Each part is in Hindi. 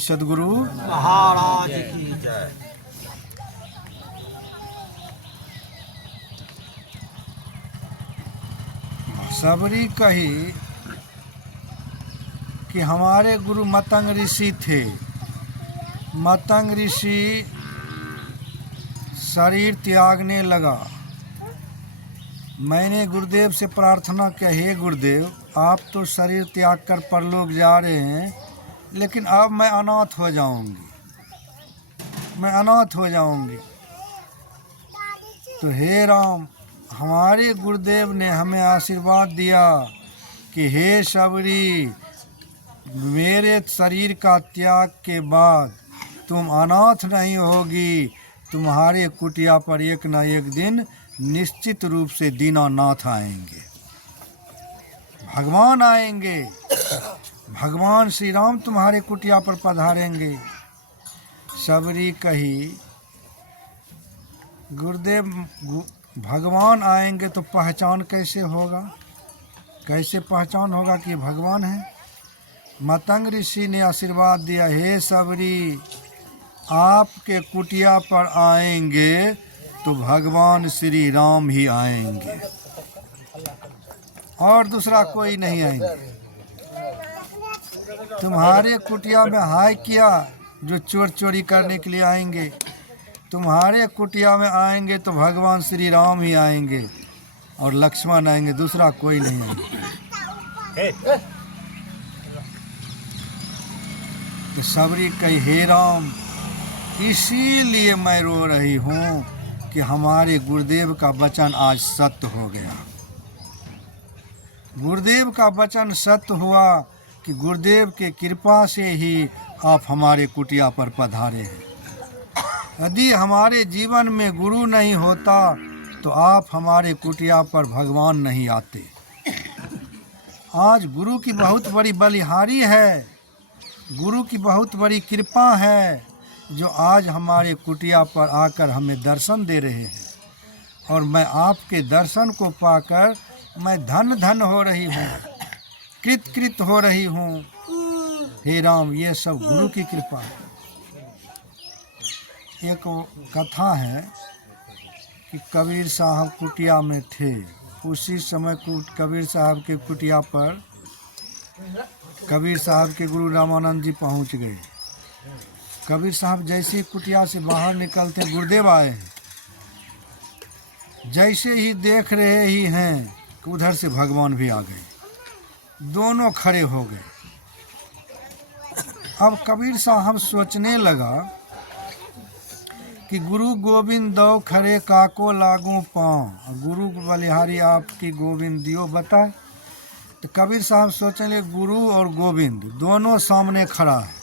सद्गुरु महाराज की जय। सबरी कही कि हमारे गुरु मतंग ऋषि थे। मतंग ऋषि शरीर त्यागने लगा। मैंने गुरुदेव से प्रार्थना की, हे गुरुदेव, आप तो शरीर त्याग कर परलोक जा रहे हैं, लेकिन अब मैं अनाथ हो जाऊंगी, मैं अनाथ हो जाऊंगी। तो हे राम, हमारे गुरुदेव ने हमें आशीर्वाद दिया कि हे सबरी, मेरे शरीर का त्याग के बाद तुम अनाथ नहीं होगी। तुम्हारे कुटिया पर एक न एक दिन निश्चित रूप से दीनानाथ आएंगे, भगवान आएंगे, भगवान श्री राम तुम्हारे कुटिया पर पधारेंगे। सबरी कही, गुरुदेव भगवान आएंगे तो पहचान कैसे होगा, कैसे पहचान होगा कि भगवान है? मतंग ऋषि ने आशीर्वाद दिया, हे सबरी, आपके कुटिया पर आएंगे तो भगवान श्री राम ही आएंगे और दूसरा कोई नहीं आएंगे। तुम्हारे कुटिया में हाय किया जो चोर चोरी करने के लिए आएंगे, तुम्हारे कुटिया में आएंगे तो भगवान श्री राम ही आएंगे और लक्ष्मण आएंगे, दूसरा कोई नहीं आएंगे। तो सबरी कही, हे राम, इसीलिए मैं रो रही हूँ कि हमारे गुरुदेव का वचन आज सत्य हो गया। गुरुदेव का वचन सत्य हुआ कि गुरुदेव के कृपा से ही आप हमारे कुटिया पर पधारे हैं। यदि हमारे जीवन में गुरु नहीं होता तो आप हमारे कुटिया पर भगवान नहीं आते। आज गुरु की बहुत बड़ी बलिहारी है, गुरु की बहुत बड़ी कृपा है जो आज हमारे कुटिया पर आकर हमें दर्शन दे रहे हैं, और मैं आपके दर्शन को पाकर मैं धन धन हो रही हूँ, कृत कृत हो रही हूँ। हे राम, ये सब गुरु की कृपा है। एक कथा है कि कबीर साहब कुटिया में थे। उसी समय कबीर साहब के कुटिया पर कबीर साहब के गुरु रामानंद जी पहुंच गए। कबीर साहब जैसे ही कुटिया से बाहर निकलते गुरुदेव आए हैं। जैसे ही देख रहे ही हैं कि उधर से भगवान भी आ गए, दोनों खड़े हो गए। अब कबीर साहब सोचने लगा कि गुरु गोविंद दो खरे काको लागू पाँव, गुरु बलिहारी आपकी गोविंद दियो बता। तो कबीर साहब सोचने, गुरु और गोविंद दोनों सामने खड़ा है,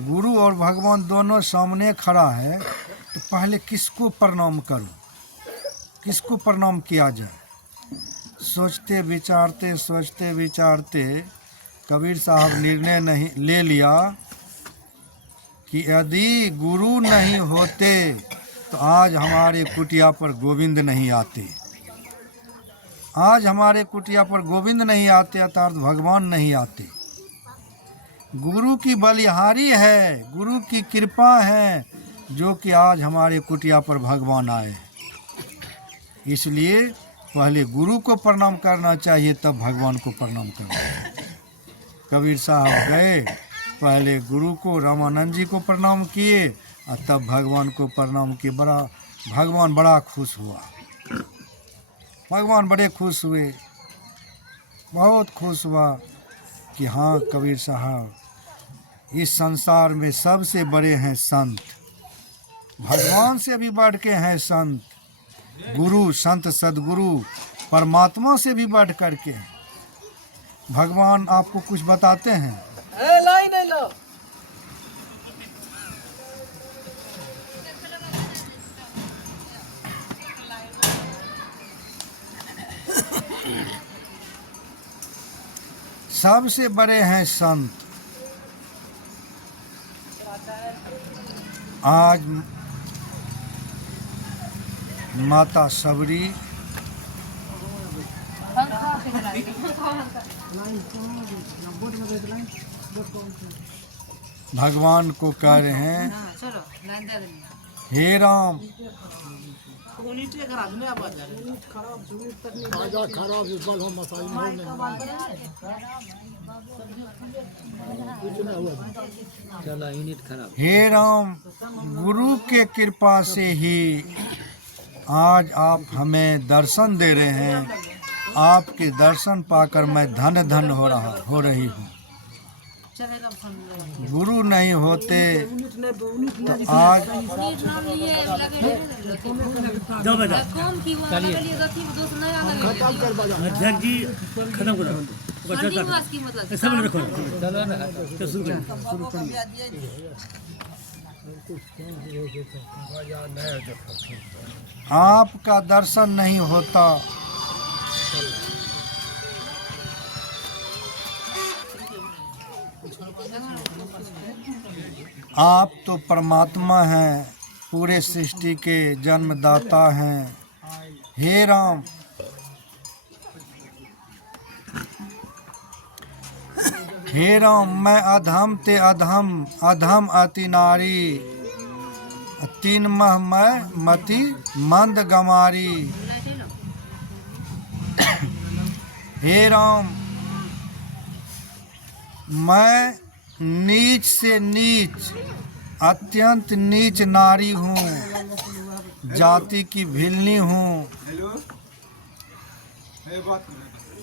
गुरु और भगवान दोनों सामने खड़ा है, तो पहले किसको प्रणाम करूं, किसको प्रणाम किया जाए। सोचते विचारते कबीर साहब निर्णय नहीं ले लिया कि यदि गुरु नहीं होते तो आज हमारे कुटिया पर गोविंद नहीं आते, आज हमारे कुटिया पर गोविंद नहीं आते, अर्थात भगवान नहीं आते। गुरु की बलिहारी है, गुरु की कृपा है जो कि आज हमारे कुटिया पर भगवान आए। इसलिए पहले गुरु को प्रणाम करना चाहिए, तब भगवान को प्रणाम करना चाहिए। कबीर साहब गए, पहले गुरु को रामानंद जी को प्रणाम किए और तब भगवान को प्रणाम किए। भगवान बड़ा खुश हुआ, भगवान बड़े खुश हुए, बहुत खुश हुआ कि हाँ, कबीर साहब इस संसार में सबसे बड़े हैं संत, भगवान से भी बढ़ के हैं संत, गुरु संत सदगुरु परमात्मा से भी बढ़ कर के हैं। भगवान आपको कुछ बताते हैं। सबसे बड़े हैं संत। आज माता सबरी भगवान को कह रहे हैं, हे राम, हे राम, गुरु के कृपा से ही आज आप हमें दर्शन दे रहे हैं। आपके दर्शन पाकर मैं धन धन हो रही हूँ। गुरु नहीं होते तो आज आपका दर्शन नहीं होता आप तो परमात्मा हैं, पूरे सृष्टि के जन्मदाता हैं। हे राम, हे राम, मैं अधम ते अधम, अधम अति नारी, तीन मह मैं मति मंद गमारी। हे राम, मैं नीच से नीच, अत्यंत नीच नारी हूँ, जाति की भिलनी हूँ,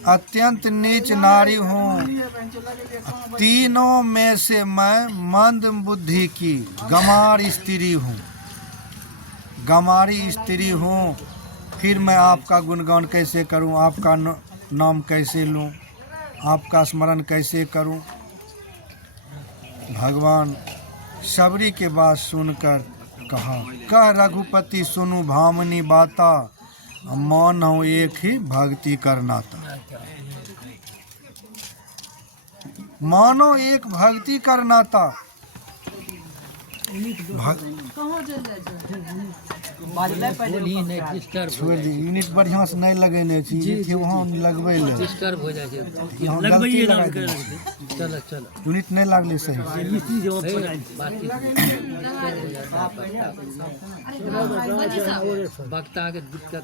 अत्यंत नीच नारी हूँ। तीनों में से मैं मंद बुद्धि की गंवार स्त्री हूँ, गंवारी स्त्री हूँ। फिर मैं आपका गुणगान कैसे करूँ, आपका नाम कैसे लूँ, आपका स्मरण कैसे करूँ। भगवान सबरी के बात सुनकर कहा, कह रघुपति सुनु भामनी बाता, मौन हो एक ही भक्ति करना था। मानो एक भक्ति करना था। यूनिट बढ़िया से नहीं लगेने चाहिए, वहाँ लगबे ले डिस्टर्ब हो जाए यूनिट नहीं लगले सही। वक्ता के दिक्कत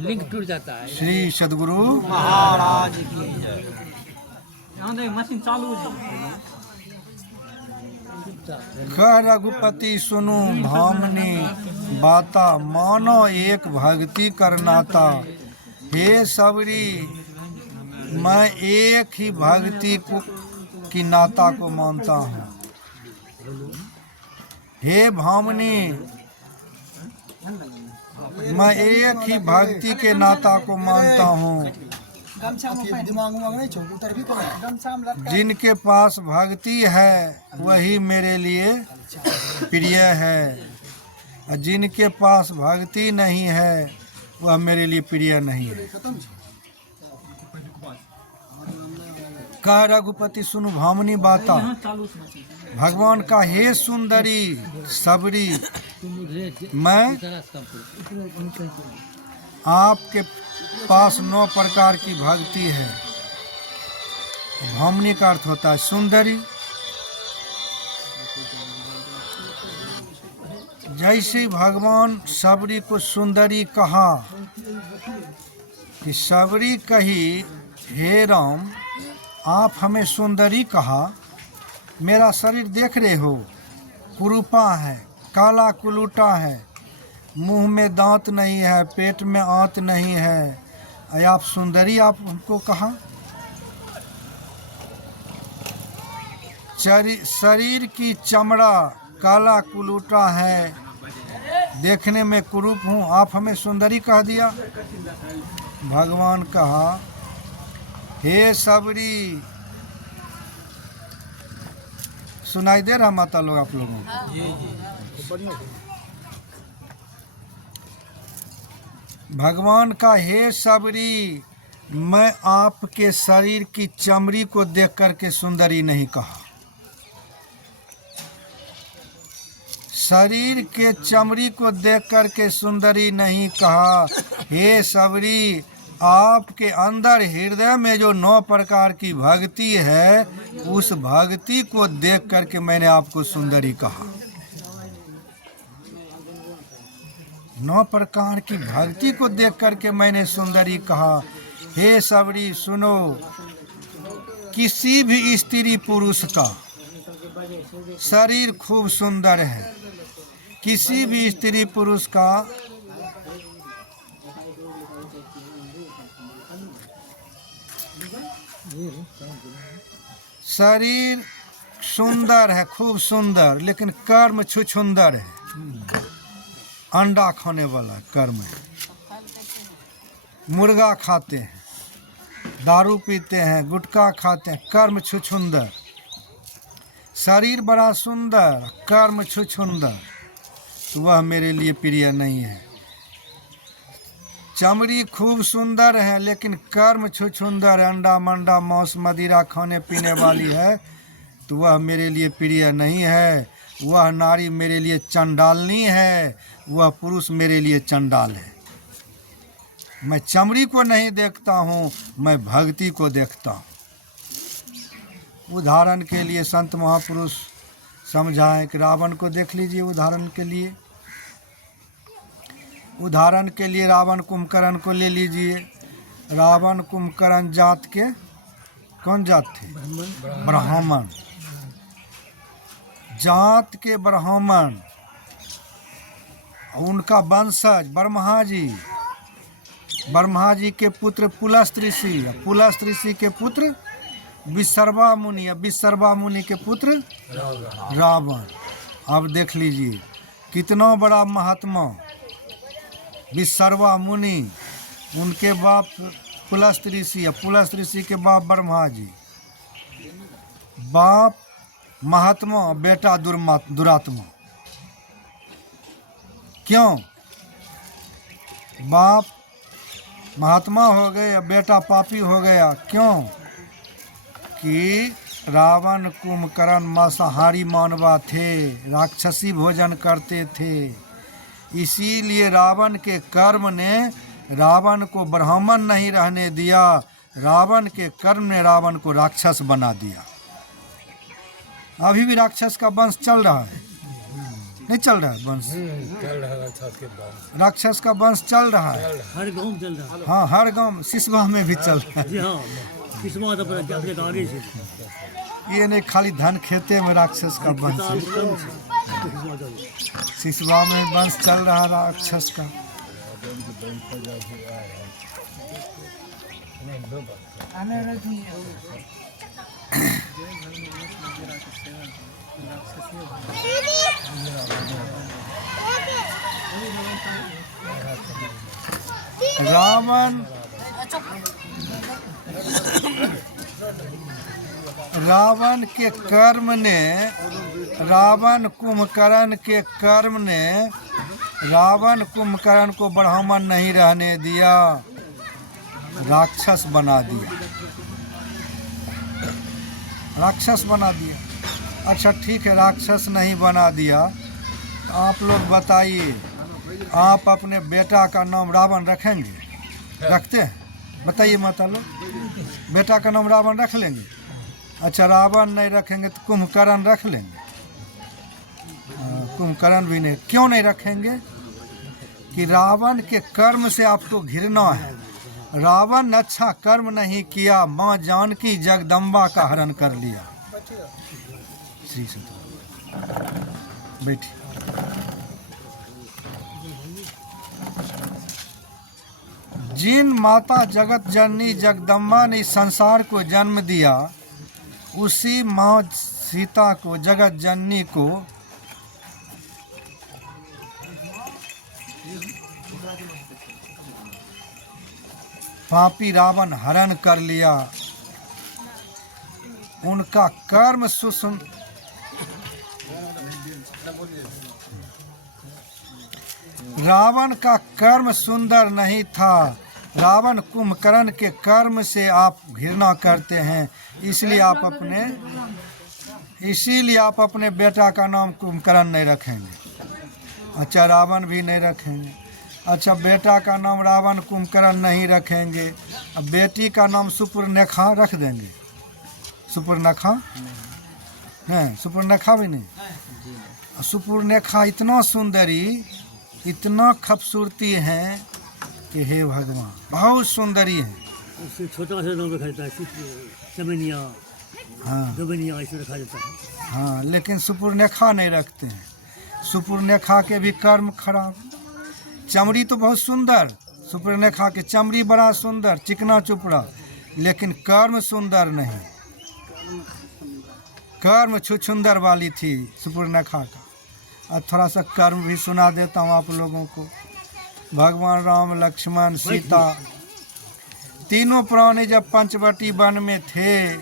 लिंक टूट जाता है। श्री सद्गुरु महाराज की जय। मशीन चालू कह रघुपति सुनु भामनी बाता, मानो एक भक्ति करना था। हे सबरी, मैं एक ही भक्ति की नाता को मानता हूँ। हे भामनी, मैं एक ही भक्ति के नाता को मानता हूँ। जिनके पास भक्ति है वही मेरे लिए प्रिय है, और जिनके पास भक्ति नहीं है वह मेरे लिए प्रिय नहीं है। कह रघुपति सुनु भामनी बाता, भगवान का हे सुंदरी सबरी, मैं आपके पास 9 प्रकार की भक्ति है। भामनी का अर्थ होता है सुंदरी। जैसे भगवान सबरी को सुंदरी कहा कि सबरी कही, हे राम, आप हमें सुंदरी कहा। मेरा शरीर देख रहे हो, कुरूपा है, काला कुलूटा है, मुंह में दांत नहीं है, पेट में आंत नहीं है, आप सुंदरी आप हमको कहा। शरीर की चमड़ा काला कुलूटा है, देखने में कुरूप हूँ, आप हमें सुंदरी कह दिया। भगवान कहा, हे सबरी, सुनाई दे रहा माता लोग आप लोगों को? भगवान का हे सबरी, मैं आपके शरीर की चमड़ी को देख करके सुंदरी नहीं कहा। शरीर के चमड़ी को देख करके सुंदरी नहीं कहा। हे सबरी, आपके अंदर हृदय में जो 9 प्रकार की भक्ति है, उस भक्ति को देख करके मैंने आपको सुंदरी कहा। 9 प्रकार की भक्ति को देख करके मैंने सुंदरी कहा। हे सबरी सुनो, किसी भी स्त्री पुरुष का शरीर खूब सुंदर है, किसी भी स्त्री पुरुष का शरीर सुंदर है, खूब सुंदर, लेकिन कर्म छुछुंदर है। अंडा खाने वाला कर्म है, मुर्गा खाते हैं, दारू पीते हैं, गुटखा खाते हैं, कर्म छुछुंदर। शरीर बड़ा सुंदर, कर्म छुछुंदर, तो वह मेरे लिए प्रिय नहीं है। चमड़ी खूब सुंदर है, लेकिन कर्म छुछुंदर, अंडा मंडा मांस मदिरा खाने पीने वाली है, तो वह मेरे लिए प्रिय नहीं है। वह नारी मेरे लिए चंडालनी है, वह पुरुष मेरे लिए चंडाल है। मैं चमड़ी को नहीं देखता हूँ, मैं भक्ति को देखता हूँ। उदाहरण के लिए संत महापुरुष समझाएं कि रावण को देख लीजिए। उदाहरण के लिए रावण कुंभकर्ण को ले लीजिए। रावण कुंभकर्ण जात के कौन जात थे? ब्राह्मण जात के ब्राह्मण। उनका वंशज ब्रह्मा जी के पुत्र पुलस्त ऋषि, पुलस्त ऋषि के पुत्र विश्रवा मुनि, विश्रवा मुनि के पुत्र रावण। अब देख लीजिए कितना बड़ा महात्मा विश्रवा मुनि, उनके बाप पुलस्त ऋषि, पुलस्त ऋषि के बाप ब्रह्मा जी। बाप महात्मा, बेटा दुरात्मा। क्यों? बाप महात्मा हो गए, बेटा पापी हो गया। क्यों? कि रावण कुंभकर्ण मांसाहारी मानवा थे, राक्षसी भोजन करते थे। इसीलिए रावण के कर्म ने रावण को ब्राह्मण नहीं रहने दिया, रावण के कर्म ने रावण को राक्षस बना दिया। अभी भी राक्षस का वंश चल रहा है, नहीं चल रहा है? वंश राक्षस का वंश चल रहा है, हर गांव में चल रहा है। हाँ, हर गांव, सिसवा में भी चल रहा है। जी हाँ, सिसवा तो पूरा जाके आगे से। ये नहीं खाली धन खेते में राक्षस का वंश है, सिसवा में वंश चल रहा है राक्षस का। रावण के कर्म ने, रावण कुंभकर्ण के कर्म ने रावण कुंभकर्ण को ब्राह्मण नहीं रहने दिया, राक्षस बना दिया, राक्षस बना दिया। अच्छा ठीक है, राक्षस नहीं बना दिया, तो आप लोग बताइए, आप अपने बेटा का नाम रावण रखेंगे? रखते हैं? बताइए माता लोग, बेटा का नाम रावण रख लेंगे? अच्छा, रावण नहीं रखेंगे तो कुंभकर्ण रख लेंगे? कुंभकर्ण भी नहीं। क्यों नहीं रखेंगे? कि रावण के कर्म से आपको घृणा है। रावण अच्छा कर्म नहीं किया, माँ जानकी जगदम्बा का हरण कर लिया। श्री सत्य बैठी। जिन माता जगत जननी जगदम्बा ने इस संसार को जन्म दिया, उसी माँ सीता को, जगत जननी को पापी रावण हरण कर लिया। उनका कर्म रावण का कर्म सुंदर नहीं था। रावण कुंभकर्ण के कर्म से आप घृणा करते हैं, इसीलिए आप अपने बेटा का नाम कुंभकर्ण नहीं रखेंगे। अच्छा, रावण भी नहीं रखेंगे। अच्छा, बेटा का नाम रावण कुंभकर्ण नहीं रखेंगे, अब बेटी का नाम सुपर्णरेखा रख देंगे? सुपर्णरेखा नहीं, सुपर्णरेखा भी नहीं। सुपर्णरेखा इतना सुंदरी, इतना खूबसूरती है कि हे भगवान, बहुत सुंदरी है। उससे छोटा सा नाम रखा जाता है, चमेनिया, हाँ गबनिया, ऐसे रखा जाता है। हाँ, लेकिन सुपर्णरेखा नहीं रखते हैं। सुपर्णरेखा के भी कर्म खराब। चमड़ी तो बहुत सुंदर, सुपर्णरेखा के चमड़ी बड़ा सुंदर, चिकना चुपड़ा, लेकिन कर्म सुंदर नहीं। कर्म छुछुंदर वाली थी सुपर्णरेखा का। अब थोड़ा सा कर्म भी सुना देता हूँ आप लोगों को। भगवान राम, लक्ष्मण, सीता, तीनों प्राणी जब पंचवटी वन में थे,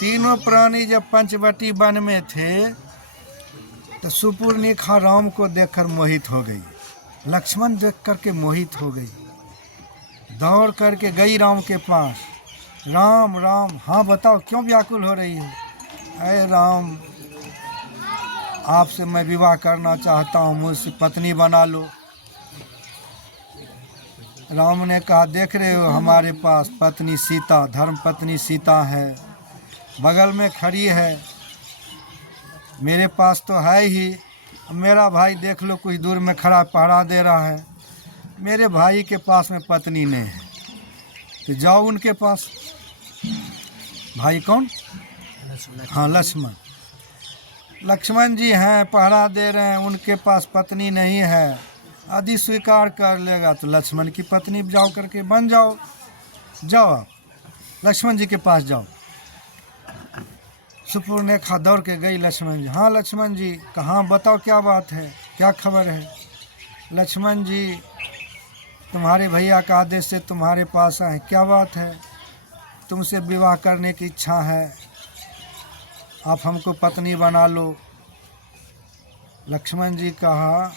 तीनों प्राणी जब पंचवटी वन में थे, तो सुपर्णरेखा राम को देखकर मोहित हो गई, लक्ष्मण देख करके मोहित हो गई, दौड़ करके गई राम के पास। राम राम, हाँ बताओ क्यों व्याकुल हो रही हो? अरे राम, आपसे मैं विवाह करना चाहता हूँ, मुझसे पत्नी बना लो। राम ने कहा, देख रहे हो हमारे पास पत्नी सीता, धर्म पत्नी सीता है, बगल में खड़ी है, मेरे पास तो है ही। मेरा भाई देख लो कुछ दूर में खड़ा पहरा दे रहा है, मेरे भाई के पास में पत्नी नहीं है, तो जाओ उनके पास। भाई कौन? हाँ, लक्ष्मण। लक्ष्मण जी हैं, पहरा दे रहे हैं, उनके पास पत्नी नहीं है। यदि स्वीकार कर लेगा तो लक्ष्मण की पत्नी जाओ करके बन जाओ। जाओ आप लक्ष्मण जी के पास जाओ। सुपर्णरेखा दौड़ के गई लक्ष्मण जी। हाँ लक्ष्मण जी, कहाँ, बताओ क्या बात है, क्या खबर है? लक्ष्मण जी, तुम्हारे भैया का आदेश से तुम्हारे पास आए, क्या बात है? तुमसे विवाह करने की इच्छा है, आप हमको पत्नी बना लो। लक्ष्मण जी कहा,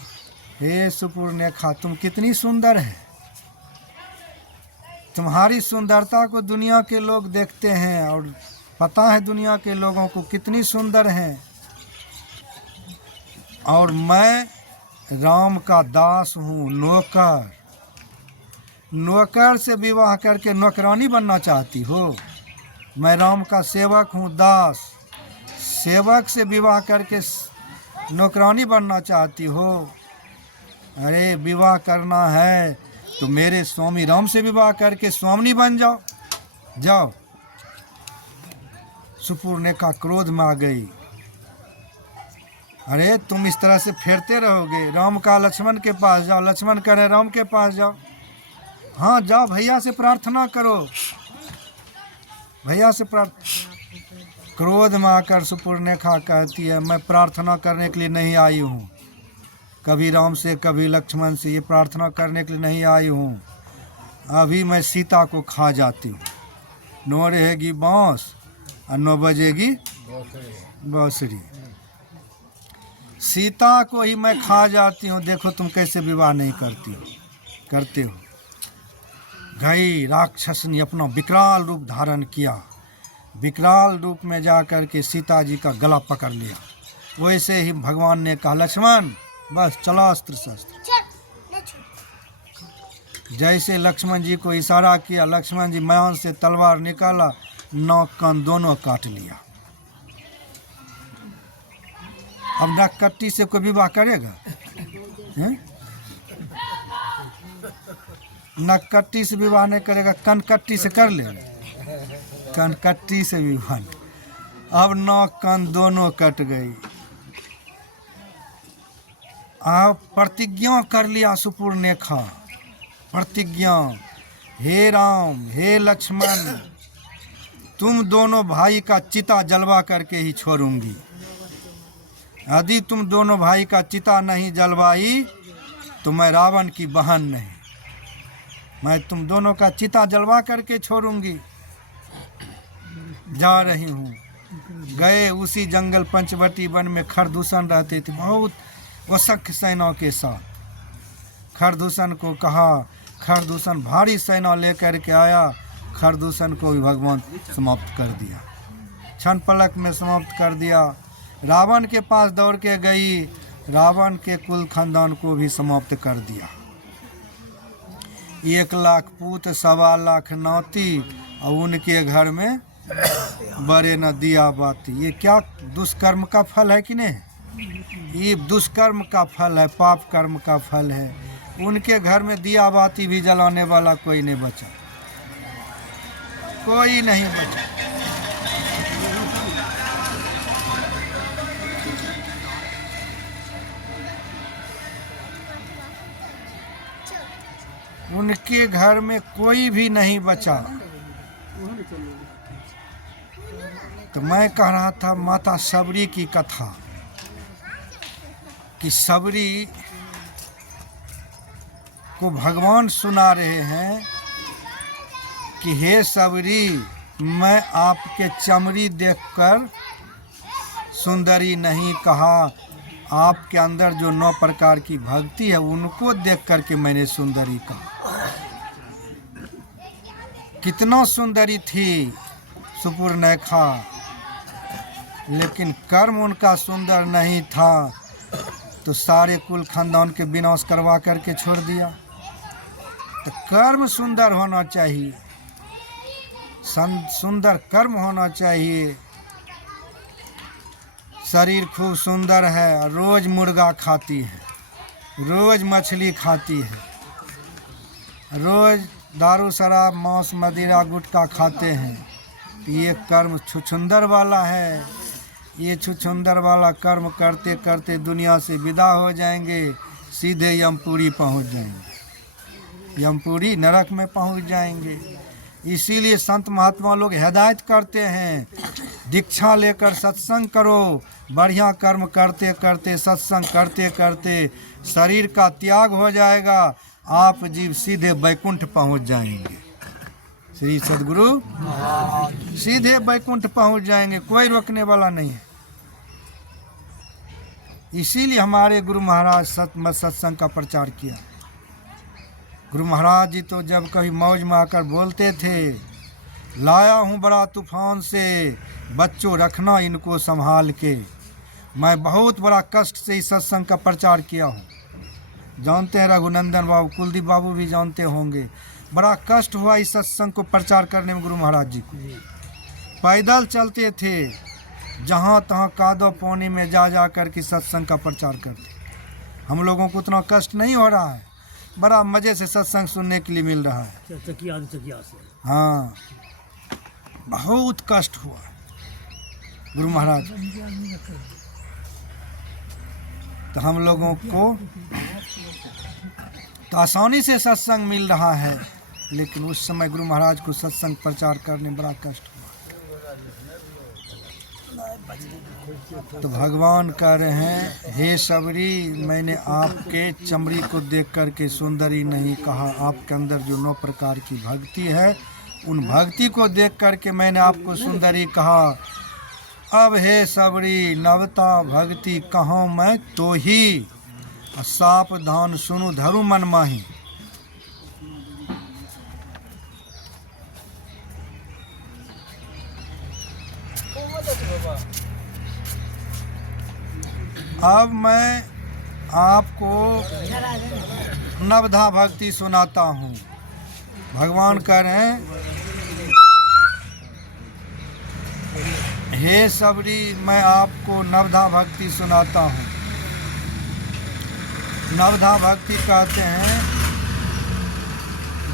हे सुपर्णरेखा, तुम कितनी सुंदर है, तुम्हारी सुंदरता को दुनिया के लोग देखते हैं, और पता है दुनिया के लोगों को कितनी सुंदर हैं, और मैं राम का दास हूँ, नौकर। नौकर से विवाह करके नौकरानी बनना चाहती हो? मैं राम का सेवक हूँ, दास। सेवक से विवाह करके नौकरानी बनना चाहती हो? अरे विवाह करना है तो मेरे स्वामी राम से विवाह करके स्वामिनी बन जाओ। जाओ। सुपर्णरेखा क्रोध में आ गई। अरे तुम इस तरह से फेरते रहोगे? राम का लक्ष्मण के पास जाओ, लक्ष्मण करे राम के पास जाओ। हाँ जाओ, भैया से प्रार्थना करो, भैया से क्रोध में आकर सुपर्णरेखा कहती है, मैं प्रार्थना करने के लिए नहीं आई हूँ, कभी राम से कभी लक्ष्मण से, ये प्रार्थना करने के लिए नहीं आई हूँ। अभी मैं सीता को खा जाती हूँ। 9 रहेगी बाँस और 9 बजेगी बाँसुरी। सीता को ही मैं खा जाती हूँ। देखो तुम कैसे विवाह नहीं करती हो, करते हो। गई राक्षस ने अपना विकराल रूप धारण किया, विकराल रूप में जाकर के सीता जी का गला पकड़ लिया। वैसे ही भगवान ने कहा, लक्ष्मण बस चला अस्त्र शस्त्र। जैसे लक्ष्मण जी को इशारा किया, लक्ष्मण जी म्यान से तलवार निकाला, नाक कान दोनों काट लिया। अब नक्कट्टी से कोई विवाह करेगा? नक्कट्टी से विवाह नहीं करेगा, कनकट्टी से कर लेगा। कनकट्टी से विवाह नहीं। अब नाक कान दोनों कट गई। अब प्रतिज्ञा कर लिया सुपर्णरेखा, प्रतिज्ञा, हे राम हे लक्ष्मण, तुम दोनों भाई का चिता जलवा करके ही छोड़ूंगी। यदि तुम दोनों भाई का चिता नहीं जलवाई तो मैं रावण की बहन नहीं, मैं तुम दोनों का चिता जलवा करके छोड़ूंगी। जा रही हूँ। गए उसी जंगल पंचवटी वन में खरदूषण रहते थे, बहुत असंख्य सेनाओं के साथ। खरदूषण को कहा, खरदूषण भारी सेना लेकर के आया, खरदूषण को भी भगवान समाप्त कर दिया, क्षण पलक में समाप्त कर दिया। रावण के पास दौड़ के गई, रावण के कुल खानदान को भी समाप्त कर दिया। 1 लाख पूत, 1.25 लाख नाती, और उनके घर में बड़े न दिया बाती। ये क्या दुष्कर्म का फल है कि नहीं? ये दुष्कर्म का फल है, पाप कर्म का फल है। उनके घर में दिया बाती भी जलाने वाला कोई नहीं बचा, कोई नहीं बचा। उनके घर में कोई भी नहीं बचा। तो मैं कह रहा था माता सबरी की कथा कि सबरी को भगवान सुना रहे हैं कि हे सबरी, मैं आपके चमड़ी देखकर सुंदरी नहीं कहा, आपके अंदर जो 9 प्रकार की भक्ति है उनको देख करके मैंने सुंदरी कहा। कितना सुंदरी थी सुपुर्णरेखा, लेकिन कर्म उनका सुंदर नहीं था तो सारे कुल खानदान के विनाश करवा करके छोड़ दिया। तो कर्म सुंदर होना चाहिए, सुंदर कर्म होना चाहिए। शरीर खूब सुंदर है, रोज मुर्गा खाती है, रोज मछली खाती है, रोज दारू शराब मांस मदिरा गुटखा खाते हैं। तो ये कर्म छुछुंदर वाला है। ये छुछुंदर वाला कर्म करते करते दुनिया से विदा हो जाएंगे, सीधे यमपुरी पहुंच जाएंगे, यमपुरी नरक में पहुंच जाएंगे। इसीलिए संत महात्मा लोग हिदायत करते हैं, दीक्षा लेकर सत्संग करो। बढ़िया कर्म करते करते, सत्संग करते करते शरीर का त्याग हो जाएगा, आप जीव सीधे वैकुंठ पहुंच जाएंगे। श्री सद्गुरु सीधे वैकुंठ पहुंच जाएंगे, कोई रोकने वाला नहीं है। इसीलिए हमारे गुरु महाराज सतमत सत्संग का प्रचार किया। गुरु महाराज जी तो जब कभी मौज में आकर बोलते थे, लाया हूँ बड़ा तूफान से, बच्चों रखना इनको संभाल के। मैं बहुत बड़ा कष्ट से इस सत्संग का प्रचार किया हूँ। जानते हैं रघुनंदन बाबू, कुलदीप बाबू भी जानते होंगे। बड़ा कष्ट हुआ इस सत्संग को प्रचार करने में गुरु महाराज जी को। पैदल चलते थे, जहाँ तहाँ कादो पानी में जा जा कर के सत्संग का प्रचार करते। हम लोगों को उतना कष्ट नहीं हो रहा है, बड़ा मज़े से सत्संग सुनने के लिए मिल रहा है। चकिया से हाँ, बहुत कष्ट हुआ गुरु महाराज। तो हम लोगों को तो आसानी से सत्संग मिल रहा है, लेकिन उस समय गुरु महाराज को सत्संग प्रचार करने बड़ा कष्ट हुआ। तो भगवान कह रहे हैं, हे सबरी, मैंने आपके चमड़ी को देख कर के सुंदरी नहीं कहा, आपके अंदर जो 9 प्रकार की भक्ति है उन भक्ति को देख कर के मैंने आपको सुंदरी कहा। अब हे सबरी, नवता भक्ति कहूँ मैं तो ही, सावधान सुनु धरु मन माही। अब मैं आपको नवधा भक्ति सुनाता हूँ। भगवान कह रहे हैं, हे सबरी, मैं आपको नवधा भक्ति सुनाता हूँ। नवधा भक्ति कहते हैं,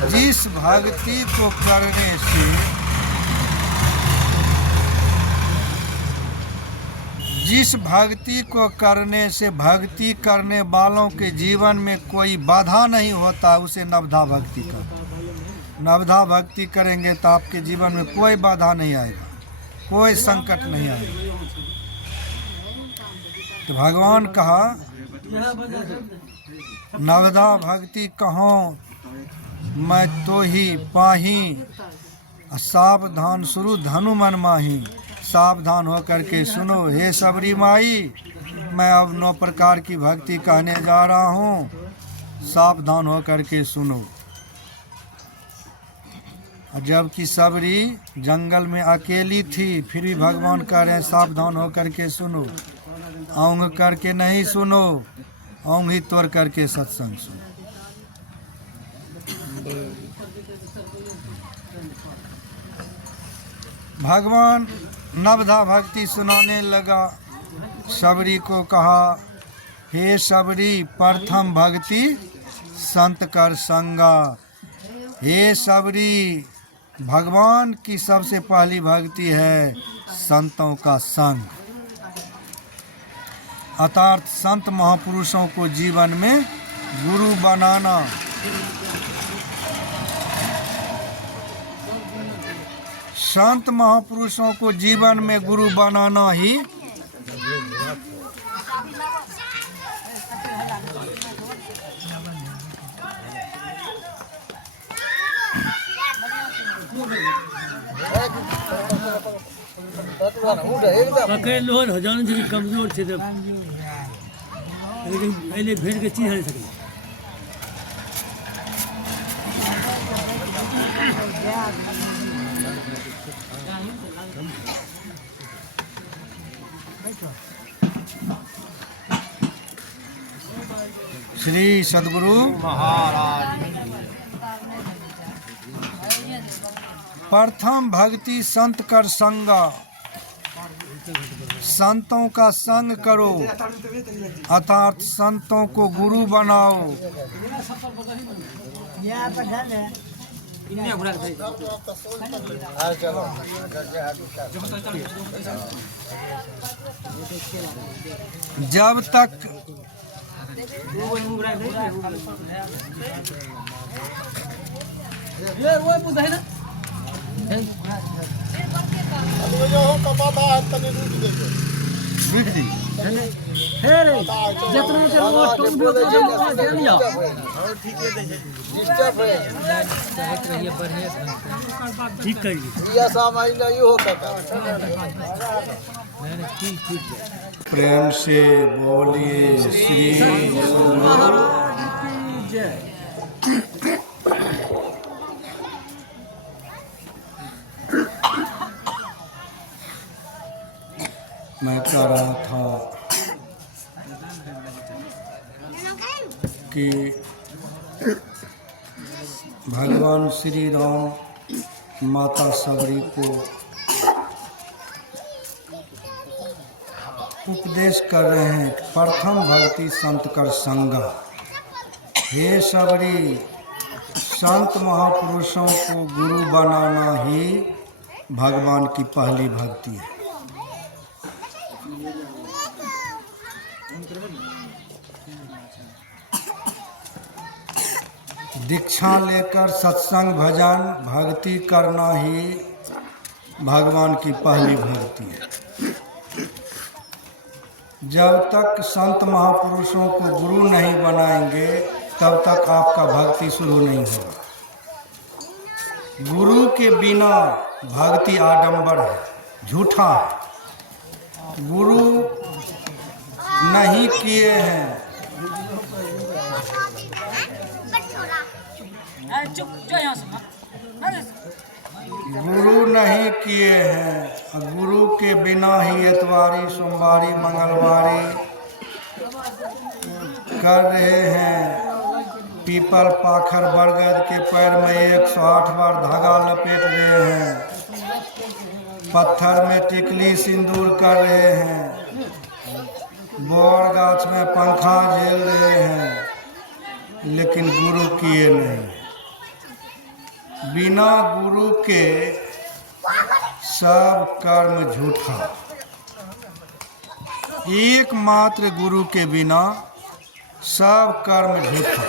जिस भक्ति को करने से, जिस भक्ति को करने से भक्ति करने वालों के जीवन में कोई बाधा नहीं होता, उसे नवधा भक्ति कहते हैं। नवधा भक्ति करेंगे तो आपके जीवन में कोई बाधा नहीं आएगा, कोई संकट नहीं आएगा। तो भगवान कहा, नवधा भक्ति कहूँ मैं तो ही पाही, सावधान सुरु धनु मन माही। सावधान होकर के सुनो हे सबरी माई, मैं अब 9 प्रकार की भक्ति कहने जा रहा हूँ, सावधान होकर के सुनो। जबकि सबरी जंगल में अकेली थी, फिर भी भगवान कह रहे हैं सावधान होकर के सुनो। औंग करके नहीं सुनो, औंग ही तोड़ करके सत्संग सुनो। भगवान नवधा भक्ति सुनाने लगा। सबरी को कहा, हे सबरी प्रथम भक्ति संत कर संगा। हे सबरी, भगवान की सबसे पहली भक्ति है संतों का संग, अर्थात संत महापुरुषों को जीवन में गुरु बनाना। संत महापुरुषों को जीवन में गुरु बनाना ही पकड़ लो हजारों से कमजोर थे तब, लेकिन पहले भेड़ के चीज हर सके। श्री सद्गुरु प्रथम भक्ति संत कर संगा। संतों का संग करो, अर्थात संतों को गुरु बनाओ। जब तक ठीक करिए। प्रेम से बोलिए श्री सद्गुरु। मैं कह रहा था कि भगवान श्री राम माता सबरी को उपदेश कर रहे हैं, प्रथम भक्ति संत कर संगा। हे सबरी, संत महापुरुषों को गुरु बनाना ही भगवान की पहली भक्ति है। दीक्षा लेकर सत्संग भजन भक्ति करना ही भगवान की पहली भक्ति है। जब तक संत महापुरुषों को गुरु नहीं बनाएंगे तब तक आपका भक्ति शुरू नहीं होगा। गुरु के बिना भक्ति आडंबर है, झूठा है। गुरु नहीं किए हैं, गुरु नहीं किए हैं, गुरु के बिना ही एतवारी सोमवारी मंगलवारी कर रहे हैं। पीपल पाखर बरगद के पैर में 108 बार धागा लपेट रहे हैं, पत्थर में टिकली सिंदूर कर रहे हैं, बोर गाछ में पंखा झेल रहे हैं, लेकिन गुरु किए नहीं। बिना गुरु के सब कर्म झूठा। एकमात्र गुरु के बिना सब कर्म झूठा।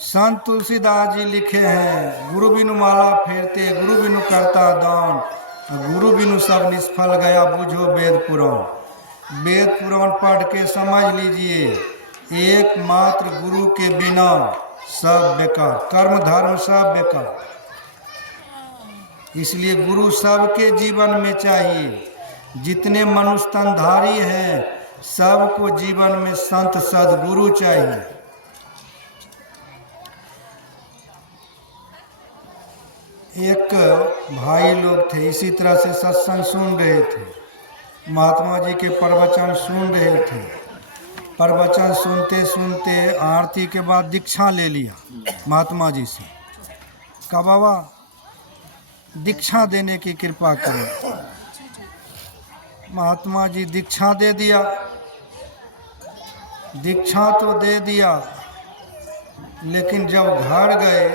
संत तुलसीदास जी लिखे हैं, गुरु बिनु माला फेरते, गुरु बिनु करता दान, गुरु बिनु सब निष्फल गया, बुझो वेद पुराण। वेद पुराण पढ़ के समझ लीजिए, एकमात्र गुरु के बिना सब बेकार, कर्म धर्म सब बेकार। इसलिए गुरु सबके जीवन में चाहिए। जितने मनुष्य तनधारी हैं सबको जीवन में संत सद्गुरु चाहिए। एक भाई लोग थे, इसी तरह से सत्संग सुन रहे थे। महात्मा जी के प्रवचन सुन रहे थे। प्रवचन सुनते सुनते आरती के बाद दीक्षा ले लिया महात्मा जी से। कहा बाबा दीक्षा देने की कृपा करें। महात्मा जी दीक्षा दे दिया। दीक्षा तो दे दिया, लेकिन जब घर गए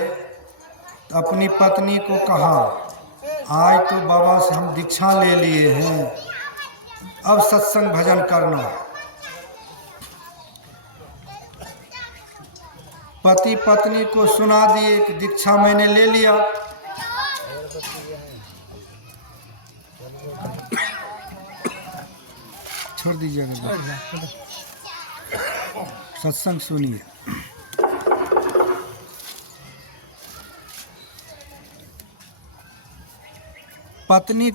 तो अपनी पत्नी को कहा, आज तो बाबा से हम दीक्षा ले लिए हैं, अब सत्संग भजन करना। पति पत्नी को सुना दिए कि दीक्षा मैंने ले लिया। छोड़ दीजिएगा, सत्संग सुनिए। पत्नी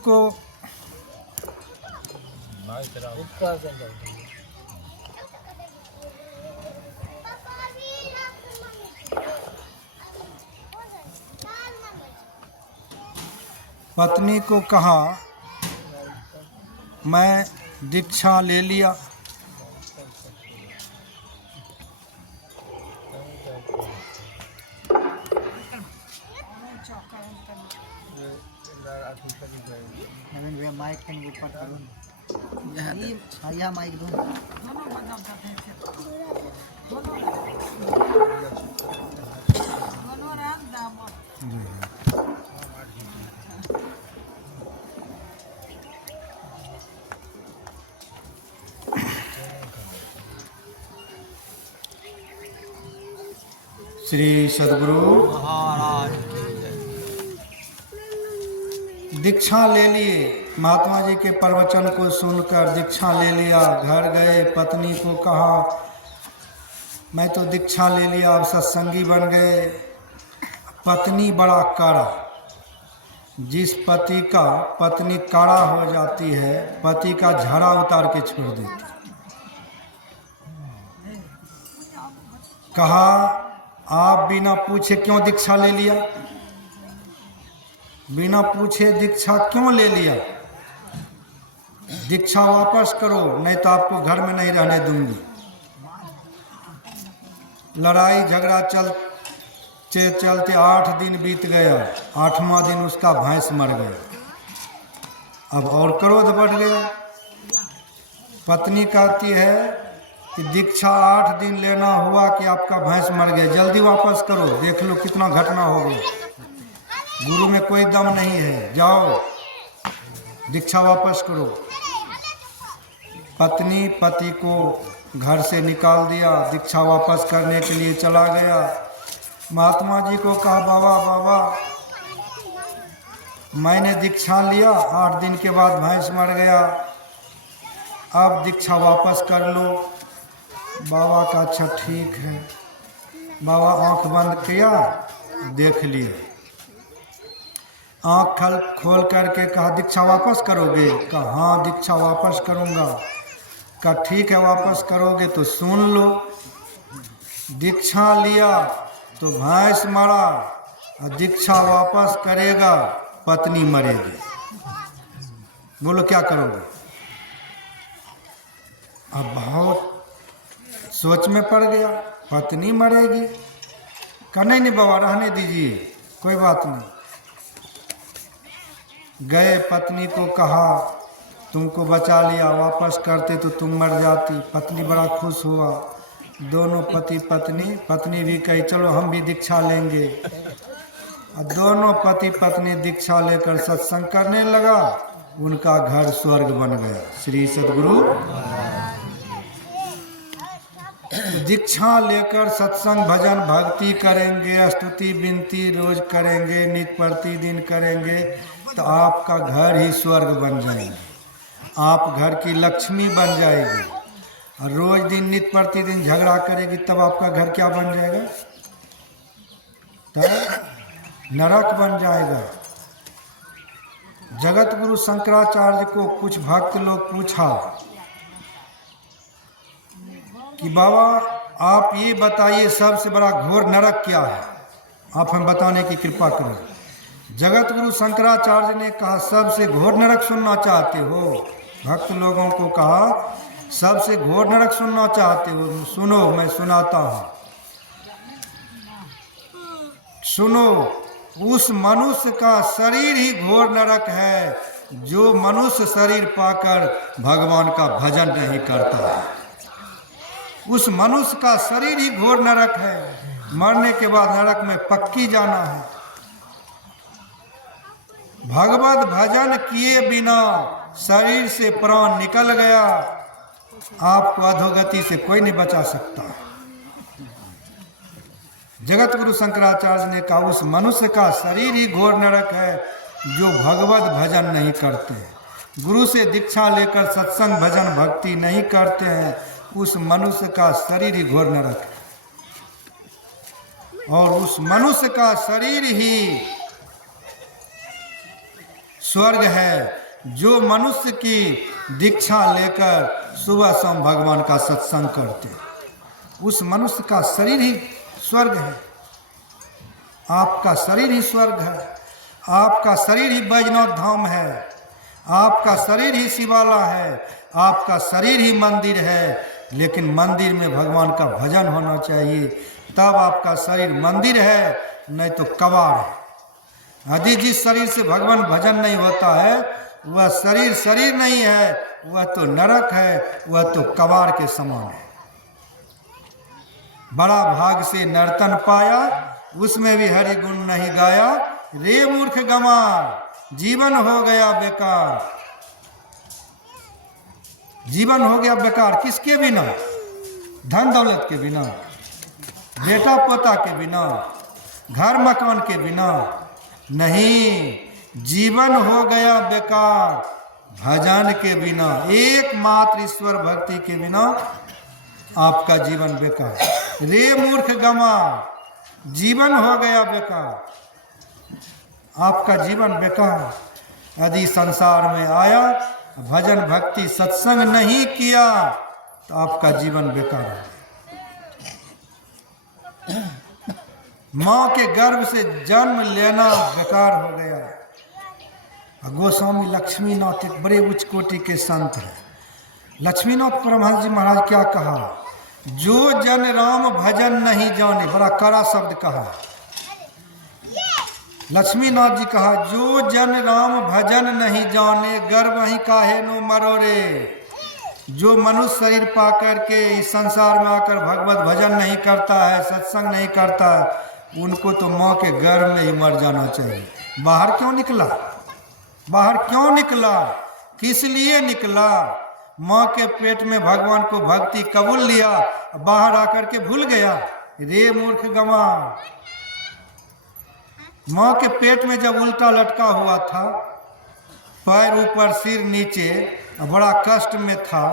को कहा मैं दीक्षा ले लिया। माइक ऊपर करो, यह माइक दो। श्री सद्गुरु महाराज की जय। दीक्षा ले लिए। महात्मा जी के प्रवचन को सुनकर दीक्षा ले लिया। घर गए, पत्नी को कहा मैं तो दीक्षा ले लिया, अब सत्संगी बन गए। पत्नी बड़ा कड़ा। जिस पति का पत्नी कड़ा हो जाती है, पति का झड़ा उतार के छोड़ देती। कहा आप बिना पूछे क्यों दीक्षा ले लिया? बिना पूछे दीक्षा क्यों ले लिया? दीक्षा वापस करो, नहीं तो आपको घर में नहीं रहने दूंगी। लड़ाई झगड़ा चलते चलते 8 दिन बीत गया। 8वां दिन उसका भैंस मर गया। अब और क्रोध बढ़ गया। पत्नी कहती है कि दीक्षा 8 दिन लेना हुआ कि आपका भैंस मर गया, जल्दी वापस करो, देख लो कितना घटना हो गया। गुरु में कोई दम नहीं है, जाओ दीक्षा वापस करो। पत्नी पति को घर से निकाल दिया, दीक्षा वापस करने के लिए चला गया। महात्मा जी को कहा बाबा बाबा मैंने दीक्षा लिया, 8 दिन के बाद भैंस मर गया, अब दीक्षा वापस कर लो। बाबा का अच्छा ठीक है। बाबा आंख बंद किया, देख लिया। आंख खोल करके कहा दीक्षा वापस करोगे? कहा हाँ दीक्षा वापस करूँगा। कहा ठीक है वापस करोगे तो सुन लो, दीक्षा लिया तो भैंस मरा, और दीक्षा वापस करेगा पत्नी मरेगी। बोलो क्या करोगे? अब बहुत सोच में पड़ गया, पत्नी मरेगी। कहा नहीं बाबा रहने दीजिए, कोई बात नहीं। गए, पत्नी को कहा तुमको बचा लिया, वापस करते तो तुम मर जाती। पत्नी बड़ा खुश हुआ। दोनों पति पत्नी, पत्नी भी कही चलो हम भी दीक्षा लेंगे। और दोनों पति पत्नी दीक्षा लेकर सत्संग करने लगा। उनका घर स्वर्ग बन गया। श्री सद्गुरु। दीक्षा लेकर सत्संग भजन भक्ति करेंगे, स्तुति विनती रोज करेंगे, नित्य प्रतिदिन करेंगे, तो आपका घर ही स्वर्ग बन जाएगा। आप घर की लक्ष्मी बन जाएगी। और रोज दिन नित्य प्रतिदिन झगड़ा करेगी, तब आपका घर क्या बन जाएगा? तब नरक बन जाएगा। जगत गुरु शंकराचार्य को कुछ भक्त लोग पूछा कि बाबा आप ये बताइए सबसे बड़ा घोर नरक क्या है, आप हम बताने की कृपा करें। जगत गुरु शंकराचार्य ने कहा सबसे घोर नरक सुनना चाहते हो भक्त लोगों को कहा, सबसे घोर नरक सुनना चाहते हो, सुनो मैं सुनाता हूँ। सुनो, उस मनुष्य का शरीर ही घोर नरक है जो मनुष्य शरीर पाकर भगवान का भजन नहीं करता है। उस मनुष्य का शरीर ही घोर नरक है, मरने के बाद नरक में पक्की जाना है। भगवत भजन किए बिना शरीर से प्राण निकल गया, आपको अधोगति से कोई नहीं बचा सकता। जगत गुरु शंकराचार्य ने कहा, उस मनुष्य का शरीर ही घोर नरक है जो भगवत भजन नहीं करते, गुरु से दीक्षा लेकर सत्संग भजन भक्ति नहीं करते हैं, उस मनुष्य का शरीर ही घोर नरक है। और उस मनुष्य का शरीर ही स्वर्ग है जो मनुष्य की दीक्षा लेकर सुबह शाम भगवान का सत्संग करते। उस मनुष्य का शरीर ही स्वर्ग है। आपका शरीर ही स्वर्ग है, आपका शरीर ही बैजनाथ धाम है, आपका शरीर ही शिवाला है, आपका शरीर ही मंदिर है। लेकिन मंदिर में भगवान का भजन होना चाहिए, तब आपका शरीर मंदिर है, नहीं तो कबाड़ है। यदि जिस शरीर से भगवान भजन नहीं होता है वह शरीर शरीर नहीं है, वह तो नरक है, वह तो कबाड़ के समान है। बड़ा भाग से नर्तन पाया, उसमें भी हरि गुण नहीं गाया, रे मूर्ख गंवार, जीवन हो गया बेकार। जीवन हो गया बेकार किसके बिना? धन दौलत के बिना, बेटा पोता के बिना, घर मकान के बिना नहीं, जीवन हो गया बेकार भजन के बिना। एकमात्र ईश्वर भक्ति के बिना आपका जीवन बेकार। रे मूर्ख गंवार, जीवन हो गया बेकार, आपका जीवन बेकार। यदि संसार में आया, भजन भक्ति सत्संग नहीं किया तो आपका जीवन बेकार है। माँ के गर्भ से जन्म लेना बेकार हो गया। गोस्वामी लक्ष्मीनाथ एक बड़े उच्च कोटि के संत हैं। लक्ष्मीनाथ परमहंस जी महाराज क्या कहा, जो जन राम भजन नहीं जाने, बड़ा कड़ा शब्द कहा। लक्ष्मीनाथ जी कहा, जो जन राम भजन नहीं जाने, गर्भ ही काहे नो मरो रे। जो मनुष्य शरीर पा करके इस संसार में आकर भगवत भजन नहीं करता है, सत्संग नहीं करता है, उनको तो माँ के गर्भ में ही मर जाना चाहिए। बाहर क्यों निकला? बाहर क्यों निकला? किस लिए निकला? माँ के पेट में भगवान को भक्ति कबूल लिया, बाहर आकर के भूल गया। रे मूर्ख गंवार, माँ के पेट में जब उल्टा लटका हुआ था, पैर ऊपर सिर नीचे, बड़ा कष्ट में था,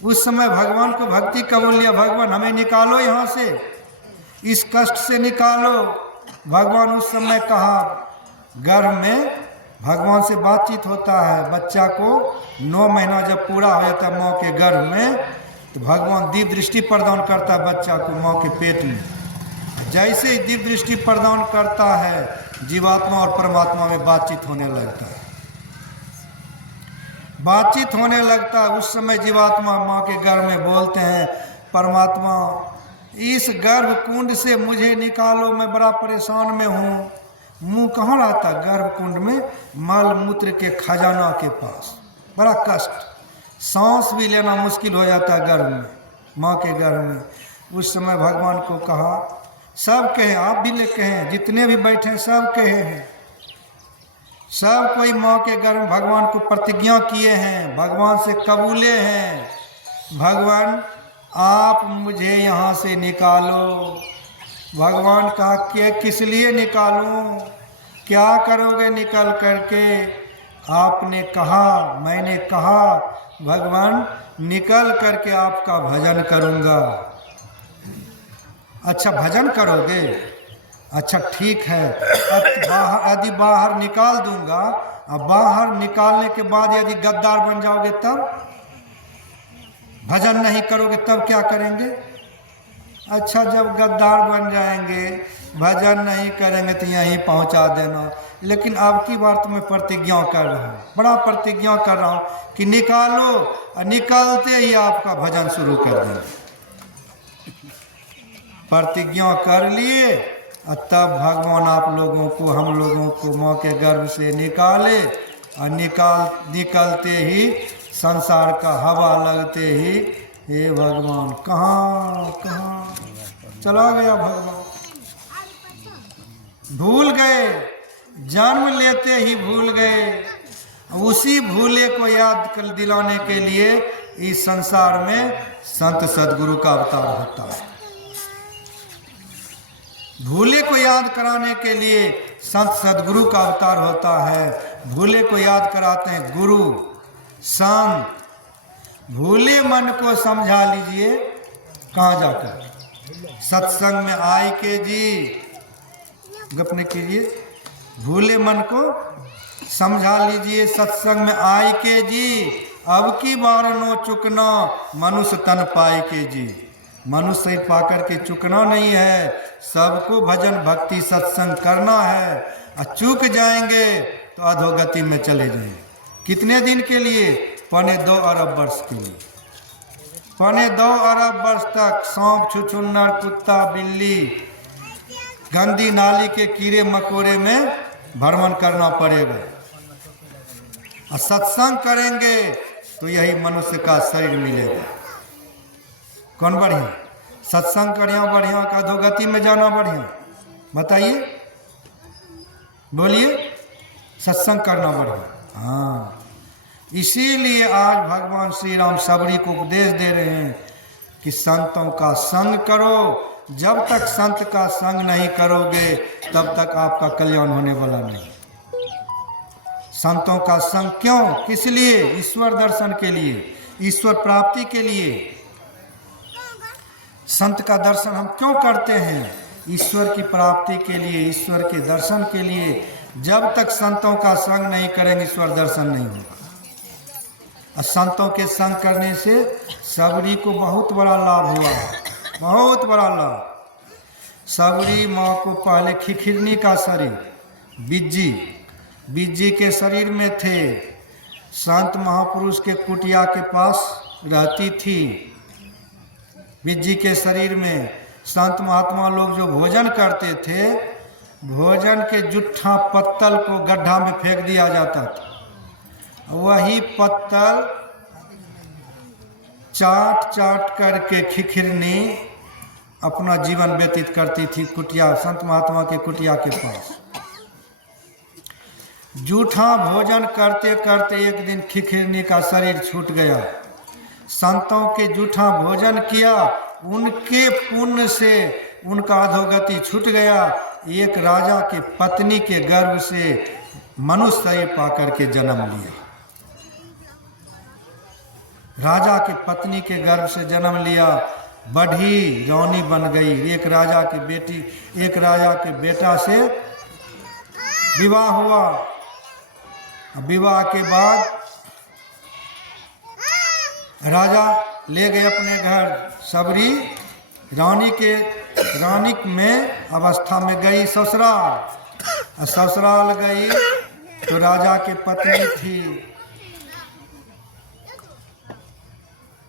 उस समय भगवान को भक्ति कबूल लिया, भगवान हमें निकालो यहाँ से, इस कष्ट से निकालो। भगवान उस समय कहा, गर्भ में भगवान से बातचीत होता है। बच्चा को 9 महीना जब पूरा हो जाता है माँ के गर्भ में, तो भगवान दिव्य दृष्टि प्रदान करता है बच्चा को माँ के पेट में। जैसे ही दिव्य दृष्टि प्रदान करता है, जीवात्मा और परमात्मा में बातचीत होने लगता है। बातचीत होने लगता है, उस समय जीवात्मा माँ के गर्भ में बोलते हैं, परमात्मा इस गर्भ कुंड से मुझे निकालो, मैं बड़ा परेशान में हूँ। मुंह कहाँ रहता? गर्भ कुंड में, मल मूत्र के खजाना के पास। बड़ा कष्ट, सांस भी लेना मुश्किल हो जाता है गर्भ में, माँ के गर्भ में। उस समय भगवान को कहा, सब कहे, आप भी ले कहें, जितने भी बैठे सब कहे हैं, सब कोई माँ के गर्भ में भगवान को प्रतिज्ञा किए हैं, भगवान से कबूले हैं, भगवान आप मुझे यहाँ से निकालो। भगवान कहा कि किस लिए निकालूं, क्या करोगे निकल करके? आपने कहा, मैंने कहा, भगवान निकल करके आपका भजन करूँगा। अच्छा भजन करोगे? अच्छा ठीक है। यदि बाहर निकाल दूंगा, अब बाहर निकालने के बाद यदि गद्दार बन जाओगे तब? भजन नहीं करोगे तब क्या करेंगे? अच्छा जब गद्दार बन जाएंगे भजन नहीं करेंगे तो यहीं पहुंचा देना। लेकिन अब की बार तो मैं प्रतिज्ञा कर रहा हूँ, बड़ा प्रतिज्ञा कर रहा हूँ कि निकालो, और निकालते ही आपका भजन शुरू कर देंगे। प्रतिज्ञा कर लिए और तब भगवान आप लोगों को, हम लोगों को माँ के गर्भ से निकाले, और निकलते ही संसार का हवा लगते ही हे भगवान कहाँ चला गया भगवान। भूल गए, जन्म लेते ही भूल गए। उसी भूले को याद कर दिलाने के लिए इस संसार में संत सदगुरु का अवतार होता है। भूले को याद कराने के लिए संत सदगुरु का अवतार होता है। भूले को याद कराते हैं गुरु संत। भूले मन को समझा लीजिए, कहाँ जाकर सत्संग में आए के जी गप नहीं कीजिए। भूले मन को समझा लीजिए, सत्संग में आए के जी। अब की बार नो चुकना, मनुष्य तन पाए के जी। मनुष्य पाकर के चुकना नहीं है, सबको भजन भक्ति सत्संग करना है। और चूक जाएंगे तो अधोगति में चले जाएंगे। कितने दिन के लिए? 2.25 अरब वर्ष के लिए। 2.25 अरब वर्ष तक सांप, छुछुन्नर, कुत्ता, बिल्ली, गंदी नाली के कीड़े मकोड़े में भ्रमण करना पड़ेगा। और सत्संग करेंगे तो यही मनुष्य का शरीर मिलेगा। कौन बढ़िया? सत्संग करना बढ़िया का अधोगति में जाना बढ़िया? बताइए, बोलिए। सत्संग करना बढ़िया। हाँ, इसीलिए आज भगवान श्री राम सबरी को उपदेश दे रहे हैं कि संतों का संग करो। जब तक संत का संग नहीं करोगे तब तक आपका कल्याण होने वाला नहीं। संतों का संग क्यों? किस लिए? ईश्वर दर्शन के लिए, ईश्वर प्राप्ति के लिए। संत का दर्शन हम क्यों करते हैं? ईश्वर की प्राप्ति के लिए, ईश्वर के दर्शन के लिए। जब तक संतों का संग नहीं करेंगे ईश्वर दर्शन नहीं होगा। और संतों के संग करने से सबरी को बहुत बड़ा लाभ हुआ, बहुत बड़ा लाभ। सबरी माँ को पहले खिखिरनी का शरीर, बिज्जी के शरीर में थे। संत महापुरुष के कुटिया के पास रहती थी। बिज्जी के शरीर में संत महात्मा लोग जो भोजन करते थे, भोजन के जुट्ठा पत्तल को गड्ढा में फेंक दिया जाता था। वही पत्तल चाट करके खिखिरनी अपना जीवन व्यतीत करती थी कुटिया, संत महात्मा के कुटिया के पास। जूठा भोजन करते करते एक दिन खिखिरनी का शरीर छूट गया। संतों के जूठा भोजन किया, उनके पुण्य से उनका अधोगति छूट गया। एक राजा के पत्नी के गर्भ से मनुष्य शरीर पाकर के जन्म लिया। राजा की पत्नी के गर्भ से जन्म लिया, बढ़ी रानी बन गई। एक राजा के बेटा से विवाह हुआ। विवाह के बाद राजा ले गए अपने घर। सबरी रानी में अवस्था में गई ससुराल। ससुराल गई तो राजा के पत्नी थी।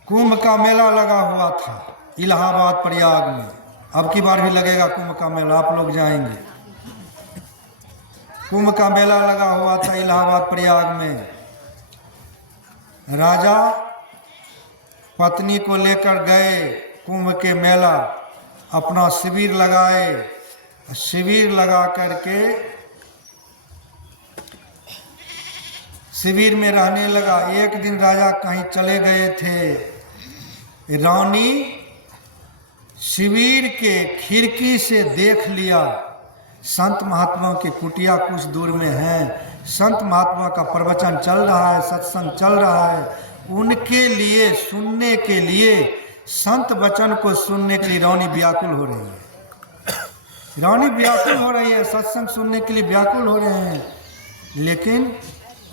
कुंभ का मेला लगा हुआ था इलाहाबाद प्रयाग में। अब की बार भी लगेगा कुंभ का मेला, आप लोग जाएंगे। कुंभ का मेला लगा हुआ था इलाहाबाद प्रयाग में। राजा पत्नी को लेकर गए कुंभ के मेला, अपना शिविर लगाए। शिविर लगा करके शिविर में रहने लगा। एक दिन राजा कहीं चले गए थे। रानी शिविर के खिड़की से देख लिया, संत महात्माओं की कुटिया कुछ दूर में है। संत महात्मा का प्रवचन चल रहा है, सत्संग चल रहा है। उनके लिए सुनने के लिए, संत वचन को सुनने के लिए रानी व्याकुल हो रही है। रानी व्याकुल हो रही है, सत्संग सुनने के लिए व्याकुल हो रहे हैं। लेकिन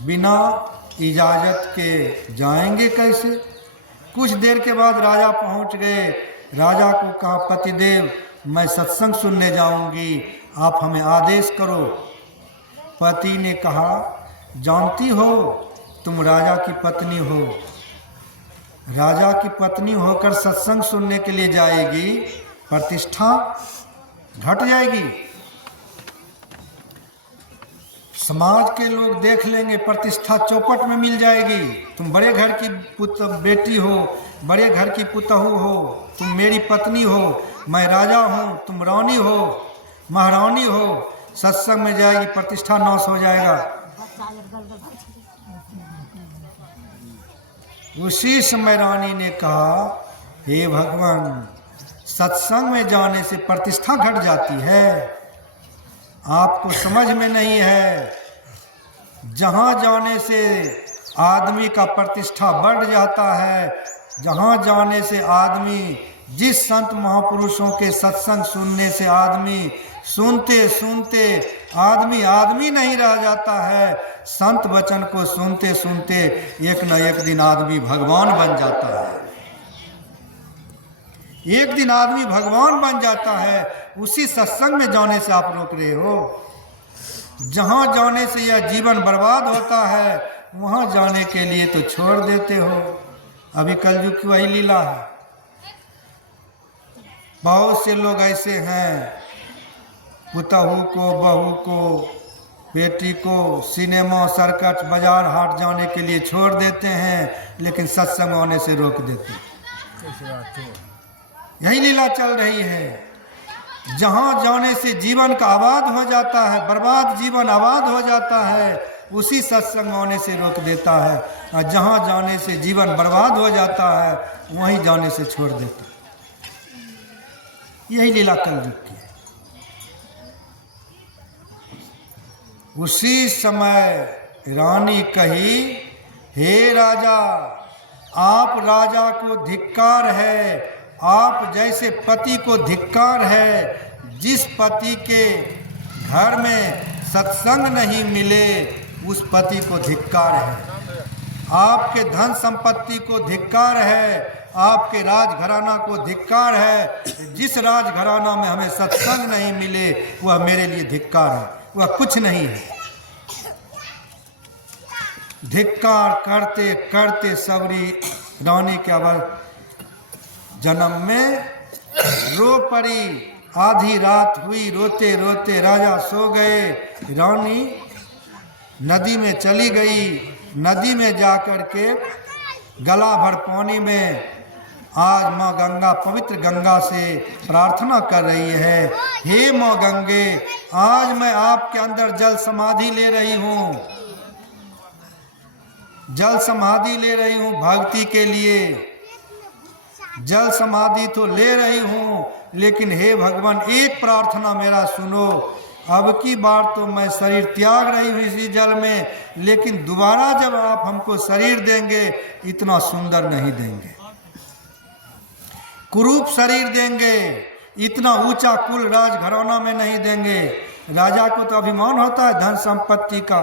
बिना इजाज़त के जाएंगे कैसे? कुछ देर के बाद राजा पहुंच गए। राजा को कहा, पतिदेव मैं सत्संग सुनने जाऊंगी, आप हमें आदेश करो। पति ने कहा, जानती हो तुम राजा की पत्नी हो, राजा की पत्नी होकर सत्संग सुनने के लिए जाएगी, प्रतिष्ठा घट जाएगी, समाज के लोग देख लेंगे, प्रतिष्ठा चौपट में मिल जाएगी। तुम बड़े घर की बेटी हो, बड़े घर की पुतहू हो, तुम मेरी पत्नी हो, मैं राजा हूँ, तुम रानी हो, महारानी हो, सत्संग में जाएगी, प्रतिष्ठा नाश हो जाएगा। उसी समय रानी ने कहा, हे भगवान, सत्संग में जाने से प्रतिष्ठा घट जाती है, आपको समझ में नहीं है। जहाँ जाने से आदमी का प्रतिष्ठा बढ़ जाता है, जहाँ जाने से आदमी, जिस संत महापुरुषों के सत्संग सुनने से आदमी सुनते सुनते आदमी नहीं रह जाता है, संत वचन को सुनते सुनते एक न एक दिन आदमी भगवान बन जाता है, एक दिन आदमी भगवान बन जाता है। उसी सत्संग में जाने से आप रोक रहे हो। जहाँ जाने से यह जीवन बर्बाद होता है, वहाँ जाने के लिए तो छोड़ देते हो। अभी कलयुग की वही लीला है। बहुत से लोग ऐसे हैं, पुतहू को, बहू को, बेटी को सिनेमा, सर्कट, बाजार, हाट जाने के लिए छोड़ देते हैं, लेकिन सत्संग आने से रोक देते हैं। यही लीला चल रही है। जहाँ जाने से जीवन का आबाद हो जाता है, बर्बाद जीवन आबाद हो जाता है, उसी सत्संग आने से रोक देता है। और जहाँ जाने से जीवन बर्बाद हो जाता है, वहीं जाने से छोड़ देता है। यही लीला कलयुग की है। उसी समय रानी कही, हे राजा, आप राजा को धिक्कार है, आप जैसे पति को धिक्कार है। जिस पति के घर में सत्संग नहीं मिले, उस पति को धिक्कार है। आपके धन संपत्ति को धिक्कार है, आपके राजघराना को धिक्कार है। जिस राजघराना में हमें सत्संग नहीं मिले, वह मेरे लिए धिक्कार है, वह कुछ नहीं है। धिक्कार करते करते सबरी रानी के जन्म में रो पड़ी। आधी रात हुई, रोते रोते राजा सो गए। रानी नदी में चली गई। नदी में जाकर के गला भर पानी में आज माँ गंगा, पवित्र गंगा से प्रार्थना कर रही है, हे माँ गंगे, आज मैं आपके अंदर जल समाधि ले रही हूँ, जल समाधि ले रही हूँ भक्ति के लिए। जल समाधि तो ले रही हूँ, लेकिन हे भगवान, एक प्रार्थना मेरा सुनो। अब की बार तो मैं शरीर त्याग रही हूँ इसी जल में, लेकिन दोबारा जब आप हमको शरीर देंगे, इतना सुंदर नहीं देंगे, कुरूप शरीर देंगे, इतना ऊंचा कुल राजघराना में नहीं देंगे। राजा को तो अभिमान होता है धन संपत्ति का।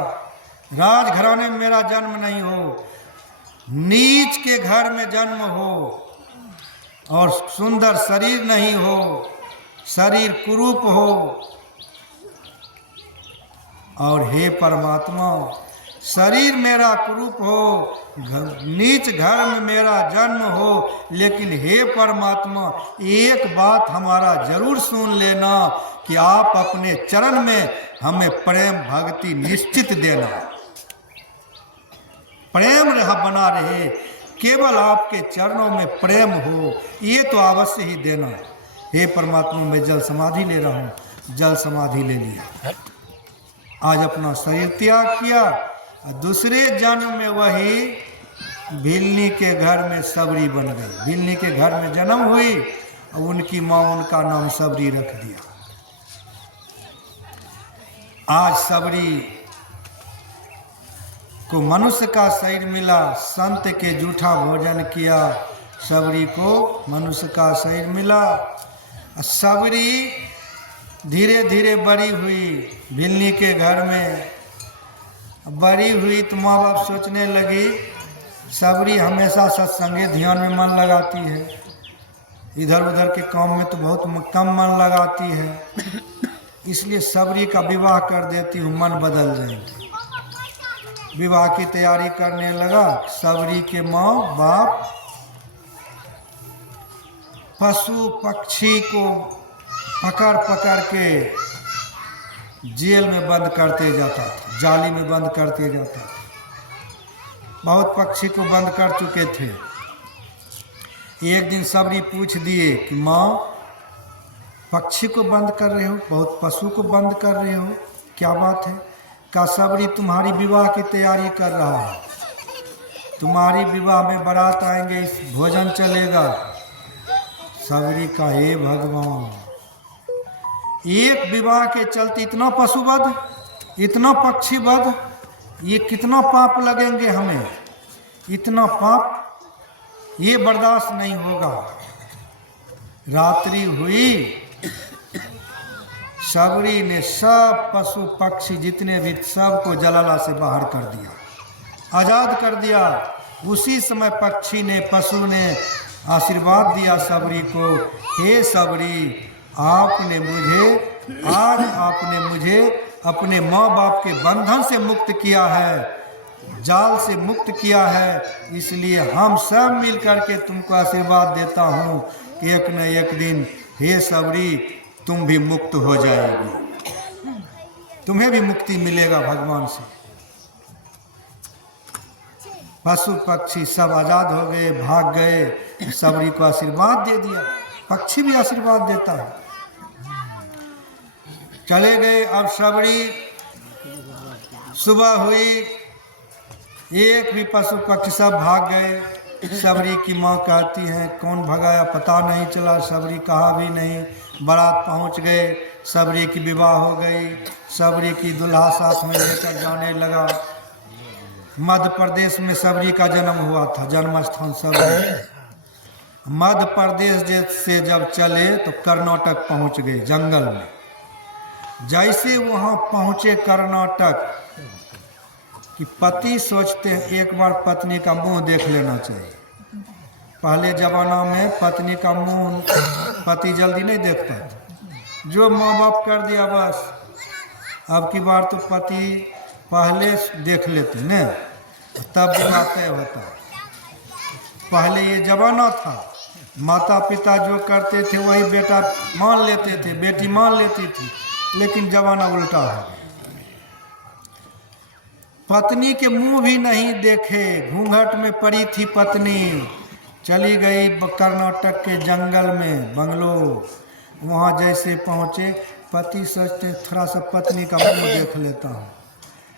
राजघराने में मेरा जन्म नहीं हो, नीच के घर में जन्म हो, और सुंदर शरीर नहीं हो, शरीर कुरूप हो। और हे परमात्मा, शरीर मेरा कुरूप हो, नीच घर में मेरा जन्म हो, लेकिन हे परमात्मा, एक बात हमारा जरूर सुन लेना कि आप अपने चरण में हमें प्रेम भक्ति निश्चित देना। प्रेम बना रहे, केवल आपके चरणों में प्रेम हो, ये तो अवश्य ही देना। हे परमात्मा, मैं जल समाधि ले रहा हूँ। जल समाधि ले लिया, आज अपना शरीर त्याग किया। दूसरे जन्म में वही भिलनी के घर में सबरी बन गई। भिलनी के घर में जन्म हुई और उनकी माँ उनका नाम सबरी रख दिया। आज सबरी को मनुष्य का शरीर मिला, संत के जूठा भोजन किया, सबरी को मनुष्य का शरीर मिला। सबरी धीरे धीरे बड़ी हुई भिलनी के घर में। बड़ी हुई तो माँ बाप सोचने लगी, सबरी हमेशा सत्संगे ध्यान में मन लगाती है, इधर उधर के काम में तो बहुत कम मन लगाती है, इसलिए सबरी का विवाह कर देती हूँ, मन बदल जाएंगे। विवाह की तैयारी करने लगा। सबरी के माँ बाप पशु पक्षी को पकड़ पकड़ के जेल में बंद करते जाता था, जाली में बंद करते जाता था। बहुत पक्षी को बंद कर चुके थे। एक दिन सबरी पूछ दिए कि माँ, पक्षी को बंद कर रहे हो, बहुत पशु को बंद कर रहे हो, क्या बात है? का सबरी तुम्हारी विवाह की तैयारी कर रहा है, तुम्हारी विवाह में बारात आएंगे, इस भोजन चलेगा। सबरी का हे भगवान, एक विवाह के चलते इतना पशुवध, इतना पक्षीवध, ये कितना पाप लगेंगे हमें, इतना पाप ये बर्दाश्त नहीं होगा। रात्रि हुई, सबरी ने सब पशु पक्षी जितने भी सबको जलाला से बाहर कर दिया, आजाद कर दिया। उसी समय पक्षी ने, पशु ने आशीर्वाद दिया सबरी को, हे सबरी, आपने मुझे अपने माँ बाप के बंधन से मुक्त किया है, जाल से मुक्त किया है, इसलिए हम सब मिल करके तुमको आशीर्वाद देता हूँ कि एक न एक दिन हे सबरी तुम भी मुक्त हो जाएगी, तुम्हें भी मुक्ति मिलेगा भगवान से। पशु पक्षी सब आजाद हो गए, भाग गए। सबरी को आशीर्वाद दे दिया, पक्षी भी आशीर्वाद देता है। चले गए। अब सबरी, सुबह हुई, एक भी पशु पक्षी सब भाग गए। सबरी की माँ कहती है कौन भगाया पता नहीं चला, सबरी कहा भी नहीं। बारात पहुँच गए, सबरी की विवाह हो गई, सबरी की दुल्हा साथ में लेकर जाने लगा। मध्य प्रदेश में सबरी का जन्म हुआ था, जन्म स्थान सबरी। मध्य प्रदेश से जब चले तो कर्नाटक पहुँच गए, जंगल में। जैसे वहाँ पहुँचे कर्नाटक, कि पति सोचते हैं एक बार पत्नी का मुंह देख लेना चाहिए। पहले जमाना में पत्नी का मुंह पति जल्दी नहीं देखता था, जो माँ बाप कर दिया बस। अब की बार तो पति पहले देख लेते न, तब विवाह तय होता। पहले ये जमाना था, माता पिता जो करते थे वही बेटा मान लेते थे, बेटी मान लेती थी, लेकिन जमाना उल्टा है। पत्नी के मुंह भी नहीं देखे, घूंघट में पड़ी थी पत्नी। चली गई कर्नाटक के जंगल में, बंगलोर। वहाँ जैसे पहुँचे, पति सोचते थोड़ा सा पत्नी का मुंह देख लेता हूँ।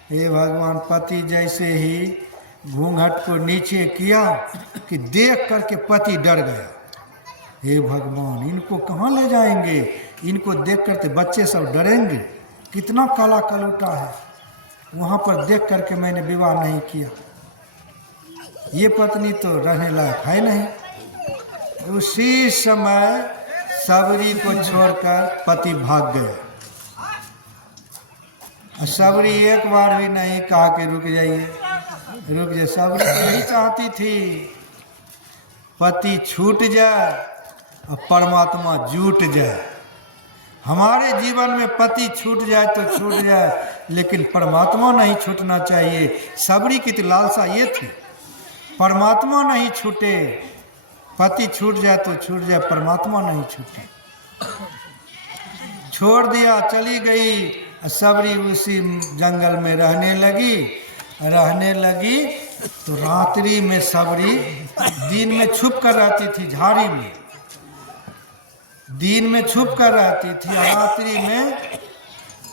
हे भगवान, पति जैसे ही घूंघट को नीचे किया कि देख करके पति डर गया। हे भगवान, इनको कहाँ ले जाएंगे, इनको देख करके बच्चे सब डरेंगे, कितना काला कलूटा है। वहाँ पर देख करके मैंने विवाह नहीं किया, ये पत्नी तो रहने लायक है नहीं। उसी समय सबरी को छोड़कर पति भाग गए। सबरी एक बार भी नहीं कहा कि रुक जाइए, रुक जाइए। सबरी यही चाहती थी पति छूट जाए और परमात्मा जुट जाए। हमारे जीवन में पति छूट जाए तो छूट जाए, लेकिन परमात्मा नहीं छूटना चाहिए। सबरी की तो लालसा ये थी, परमात्मा नहीं छूटे। पति छूट जाए तो छूट जाए, परमात्मा नहीं छूटे। छोड़ दिया, चली गई। सबरी उसी जंगल में रहने लगी। तो रात्रि में सबरी दिन में छुप कर रहती थी, झाड़ी में दिन में छुप कर रहती थी, रात्रि में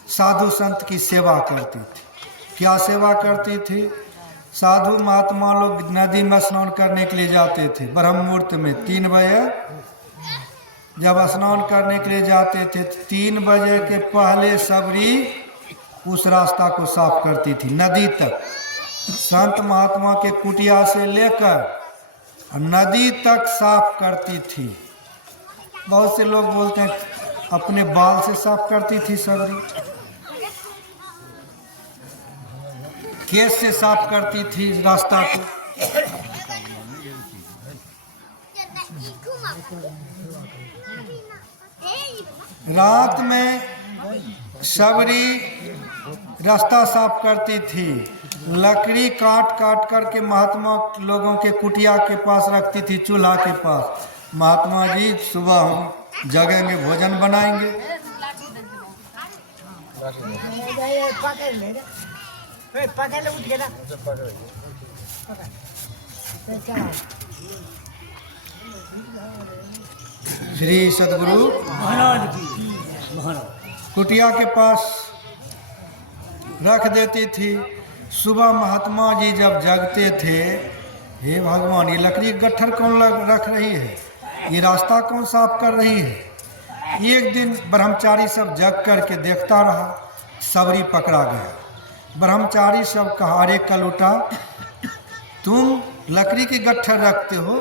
साधु संत की सेवा करती थी। क्या सेवा करती थी? साधु महात्मा लोग नदी में स्नान करने के लिए जाते थे ब्रह्म मुहूर्त में 3 बजे। जब स्नान करने के लिए जाते थे 3 बजे के पहले सबरी उस रास्ता को साफ करती थी, नदी तक। संत महात्मा के कुटिया से लेकर नदी तक साफ करती थी। बहुत से लोग बोलते हैं अपने बाल से साफ करती थी सबरी, केस से साफ करती थी रास्ता को। रात में सबरी रास्ता साफ करती थी, लकड़ी काट काट करके महात्मा लोगों के कुटिया के पास रखती थी, चूल्हा के पास। महात्मा जी सुबह हम जगेंगे, भोजन बनाएंगे। श्री सद्गुरु महाराज की महाराज कुटिया के पास रख देती थी। सुबह महात्मा जी जब जगते थे, हे भगवान, ये लकड़ी गट्ठर कौन रख रही है, ये रास्ता कौन साफ कर रही है। एक दिन ब्रह्मचारी सब जग करके देखता रहा, सबरी पकड़ा गया। ब्रह्मचारी सब कहा, अरे कलूटा, तुम लकड़ी की गट्ठर रखते हो,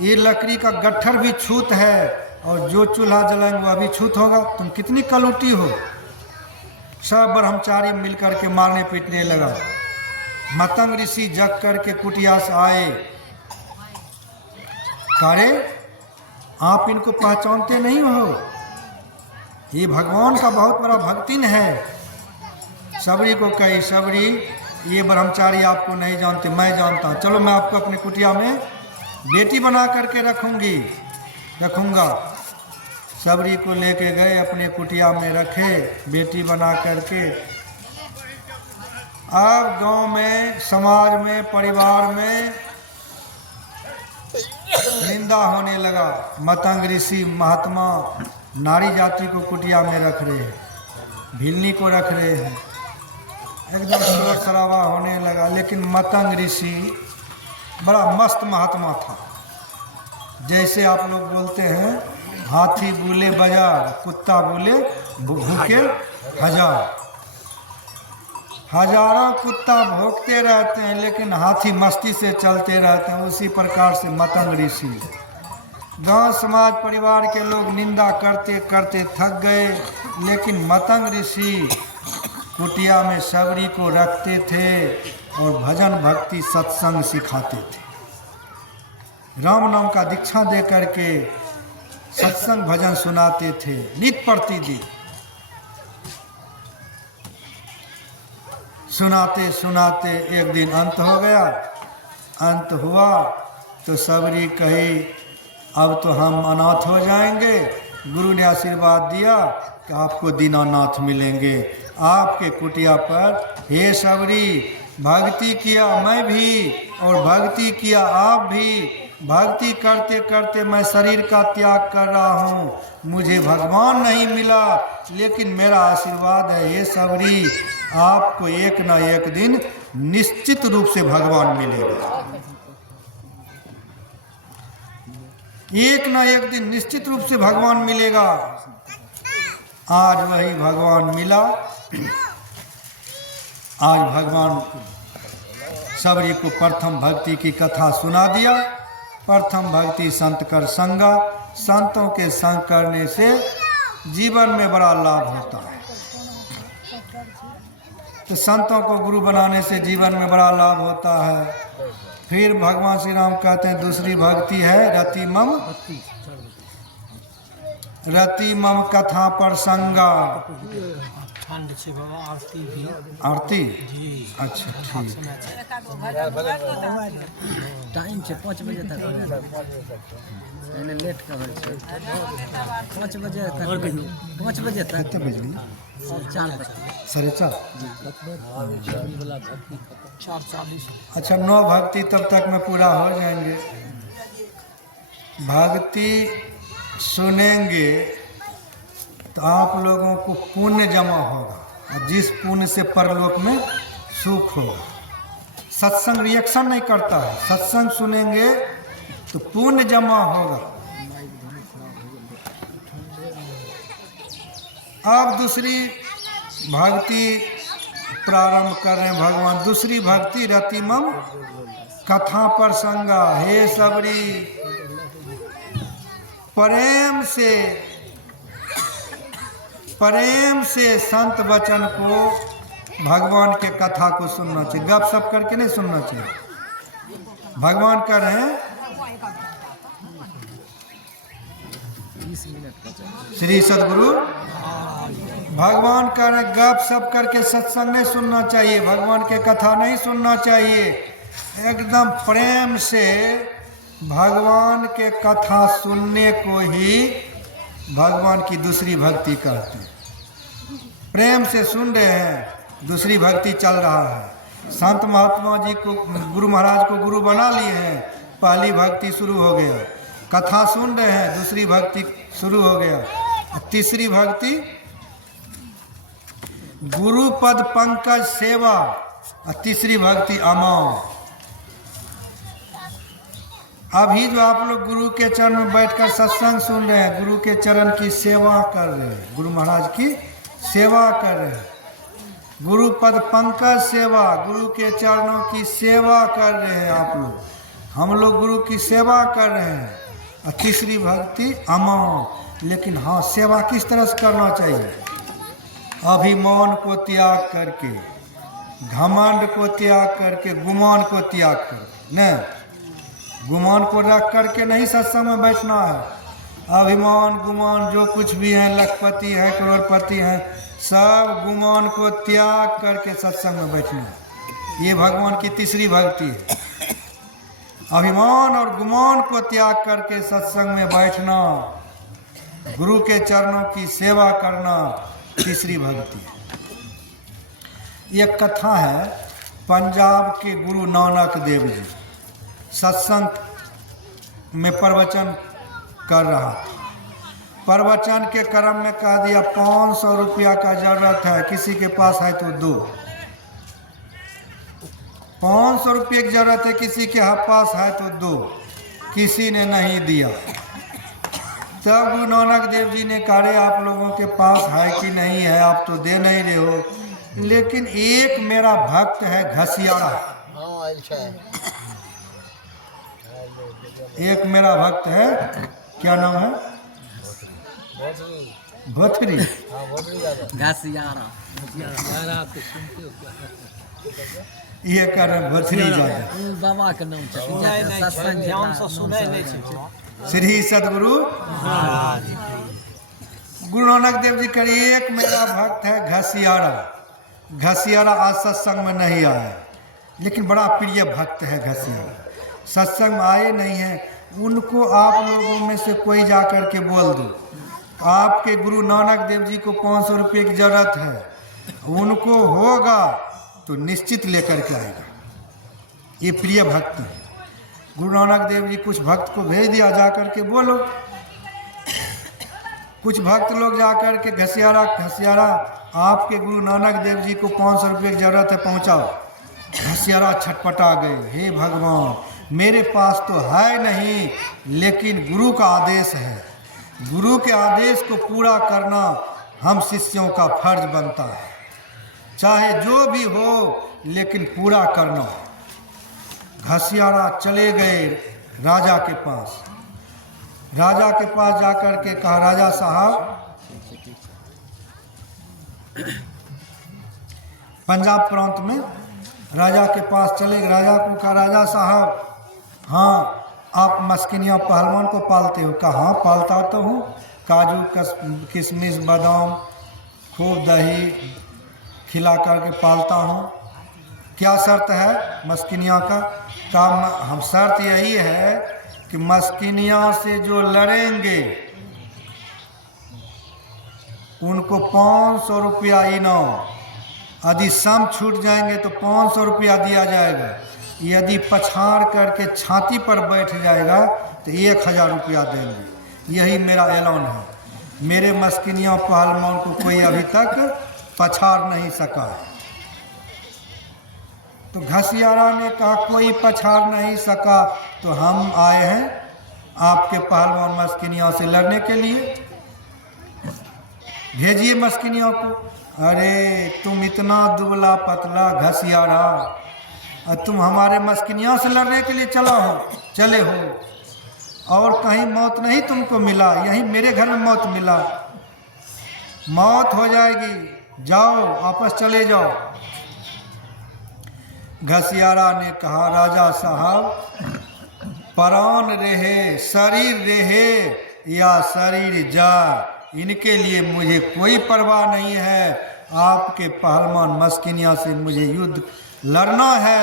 ये लकड़ी का गट्ठर भी छूत है और जो चूल्हा जलाएंगे वह भी छूत होगा, तुम कितनी कलूटी हो। सब ब्रह्मचारी मिलकर के मारने पीटने लगा। मतंग ऋषि जग करके कुटिया से आए, करे आप इनको पहचानते नहीं हो, ये भगवान का बहुत बड़ा भक्तिन है। सबरी को कही, सबरी ये ब्रह्मचारी आपको नहीं जानते, मैं जानता हूँ, चलो मैं आपको अपने कुटिया में बेटी बना करके रखूँगा। सबरी को लेके गए, अपने कुटिया में रखे, बेटी बना करके। अब गांव में, समाज में, परिवार में निंदा होने लगा। मतंग ऋषि महात्मा नारी जाति को कुटिया में रख रहे हैं, भिलनी को रख रहे हैं, एकदम शोर शराबा होने लगा। लेकिन मतंग ऋषि बड़ा मस्त महात्मा था। जैसे आप लोग बोलते हैं, हाथी बोले बाजार, कुत्ता बोले भूखे हजार। हजारों कुत्ता भोंकते रहते हैं लेकिन हाथी मस्ती से चलते रहते हैं। उसी प्रकार से मतंग ऋषि, गांव समाज परिवार के लोग निंदा करते करते थक गए, लेकिन मतंग ऋषि कुटिया में सबरी को रखते थे और भजन भक्ति सत्संग सिखाते थे। राम नाम का दीक्षा दे करके सत्संग भजन सुनाते थे नित प्रतिदिन। सुनाते सुनाते एक दिन अंत हो गया। अंत हुआ तो सबरी कही, अब तो हम अनाथ हो जाएंगे। गुरु ने आशीर्वाद दिया कि आपको दीनानाथ मिलेंगे आपके कुटिया पर। हे सबरी, भक्ति किया मैं भी और भक्ति किया आप भी। भक्ति करते करते मैं शरीर का त्याग कर रहा हूँ, मुझे भगवान नहीं मिला, लेकिन मेरा आशीर्वाद है हे सबरी, आपको एक ना एक दिन निश्चित रूप से भगवान मिलेगा। एक ना एक दिन निश्चित रूप से भगवान मिलेगा। आज वही भगवान मिला। आज भगवान सबरी को प्रथम भक्ति की कथा सुना दिया। प्रथम भक्ति संत कर संगा, संतों के संग करने से जीवन में बड़ा लाभ होता है। तो संतों को गुरु बनाने से जीवन में बड़ा लाभ होता है। फिर भगवान श्री राम कहते हैं दूसरी भक्ति है रति मम कथा पर संगा। ठंड से बाबा आरती भी, आरती अच्छा ठीक। टाइम से 5 बजे तक हो जाता है, लेट का 5 बजे तक, 5 बजे तक। कितने बजे? 4 बजे, 4:30। 4:40। अच्छा, 9 भक्ति तब तक में पूरा हो जाएंगे। भक्ति सुनेंगे तो आप लोगों को पुण्य जमा होगा और जिस पुण्य से परलोक में सुख होगा। सत्संग रिएक्शन नहीं करता है, सत्संग सुनेंगे तो पुण्य जमा होगा। अब दूसरी भक्ति प्रारंभ कर रहे हैं भगवान। दूसरी भक्ति रतिमम कथा पर संगा। हे सबरी, प्रेम से संत वचन को, भगवान के कथा को सुनना चाहिए, गप सप करके नहीं सुनना चाहिए। भगवान कह रहे हैं 20 मिनट का श्री सद्गुरु भगवान का गप सप करके सत्संग नहीं सुनना चाहिए, भगवान के कथा नहीं सुनना चाहिए। एकदम प्रेम से भगवान के कथा सुनने को ही भगवान की दूसरी भक्ति कहते हैं। प्रेम से सुन रहे हैं, दूसरी भक्ति चल रहा है। संत महात्मा जी को, गुरु महाराज को गुरु बना लिए हैं, पहली भक्ति शुरू हो गया। कथा सुन रहे हैं, दूसरी भक्ति शुरू हो गया। तीसरी भक्ति गुरु पद पंकज सेवा, और तीसरी भक्ति अमाओ। अभी जो आप लोग गुरु के चरण में बैठकर सत्संग सुन रहे हैं, गुरु के चरण की सेवा कर रहे हैं, गुरु महाराज की सेवा कर रहे हैं। गुरु पद पंकज सेवा, गुरु के चरणों की सेवा कर रहे हैं आप लोग। हम लोग गुरु की सेवा कर रहे हैं। और तीसरी भक्ति अमाओ। लेकिन हाँ, सेवा किस तरह से करना चाहिए? अभिमान को त्याग करके, घमंड को त्याग करके, गुमान को त्याग करके। नहीं, गुमान को रख करके नहीं सत्संग में बैठना है। अभिमान गुमान जो कुछ भी है, लखपति है, करोड़पति है, सब गुमान को त्याग करके सत्संग में बैठना है। ये भगवान की तीसरी भक्ति है। अभिमान और गुमान को त्याग करके सत्संग में बैठना, गुरु के चरणों की सेवा करना, तीसरी भक्ति है। एक कथा है, पंजाब के गुरु नानक देव जी सत्संग में प्रवचन कर रहा था। प्रवचन के क्रम में कह दिया 500 रुपया का जरूरत है, किसी के पास है तो दो। 500 रुपये की जरूरत है, किसी के पास है तो दो। किसी ने नहीं दिया। तब गुरु नानक देव जी ने कहा, आप लोगों के पास है कि नहीं है, आप तो दे नहीं रहे हो। लेकिन एक मेरा भक्त है घसियारा, एक मेरा भक्त है, क्या नाम है? भोथरी। घसियारा। ये कर भोथरी जाता। बाबा के नाम श्री सद्गुरु गुरु नानक देव जी करी, एक मेरा भक्त है घसियारा। घसियारा आज सत्संग में नहीं आया, लेकिन बड़ा प्रिय भक्त है घसियारा। सत्संग में आए नहीं है, उनको आप लोगों में से कोई जा कर के बोल दो, आपके गुरु नानक देव जी को 500 रुपये की जरूरत है, उनको होगा तो निश्चित लेकर के आएगा। ये प्रिय भक्त है। गुरु नानक देव जी कुछ भक्त को भेज दिया, जा कर के बोलो। कुछ भक्त लोग जा कर के घसियारा आपके गुरु नानक देव जी को 500 रुपये की जरूरत है, पहुंचाओ। घसियारा छटपटा गए, हे भगवान, मेरे पास तो है नहीं, लेकिन गुरु का आदेश है। गुरु के आदेश को पूरा करना हम शिष्यों का फर्ज बनता है, चाहे जो भी हो, लेकिन पूरा करना। घसियारा चले गए राजा के पास। राजा के पास जाकर के कहा, राजा साहब, पंजाब प्रांत में राजा के पास चले। राजा को कहा, राजा साहब, हाँ आप मस्किनिया पहलवान को पालते हो? कहा हाँ पालता तो हूँ, काजू किशमिश बादाम खूब दही खिला करके पालता हूँ। क्या शर्त है मस्किनिया का? काम हम शर्त यही है कि मस्किनिया से जो लड़ेंगे उनको 500 रुपया इनाम। यदि सम छूट जाएंगे तो 500 रुपया दिया जाएगा। यदि पछाड़ करके छाती पर बैठ जाएगा तो 1000 रुपया देंगे। यही मेरा ऐलान है। मेरे मस्किनिया पहलवान को कोई अभी तक पछाड़ नहीं सका। तो घसियारा ने कहा, कोई पछाड़ नहीं सका तो हम आए हैं आपके पहलवान मस्किनिया से लड़ने के लिए, भेजिए मस्किनिया को। अरे तुम इतना दुबला पतला घसियारा, और तुम हमारे मस्किनिया से लड़ने के लिए चले हो, और कहीं मौत नहीं तुमको मिला, यहीं मेरे घर में मौत मिला। मौत हो जाएगी, जाओ वापस चले जाओ। घसियारा ने कहा, राजा साहब, प्राण रहे, शरीर रहे, या शरीर जाए, इनके लिए मुझे कोई परवाह नहीं है। आपके पहलवान मस्किनिया से मुझे युद्ध लड़ना है।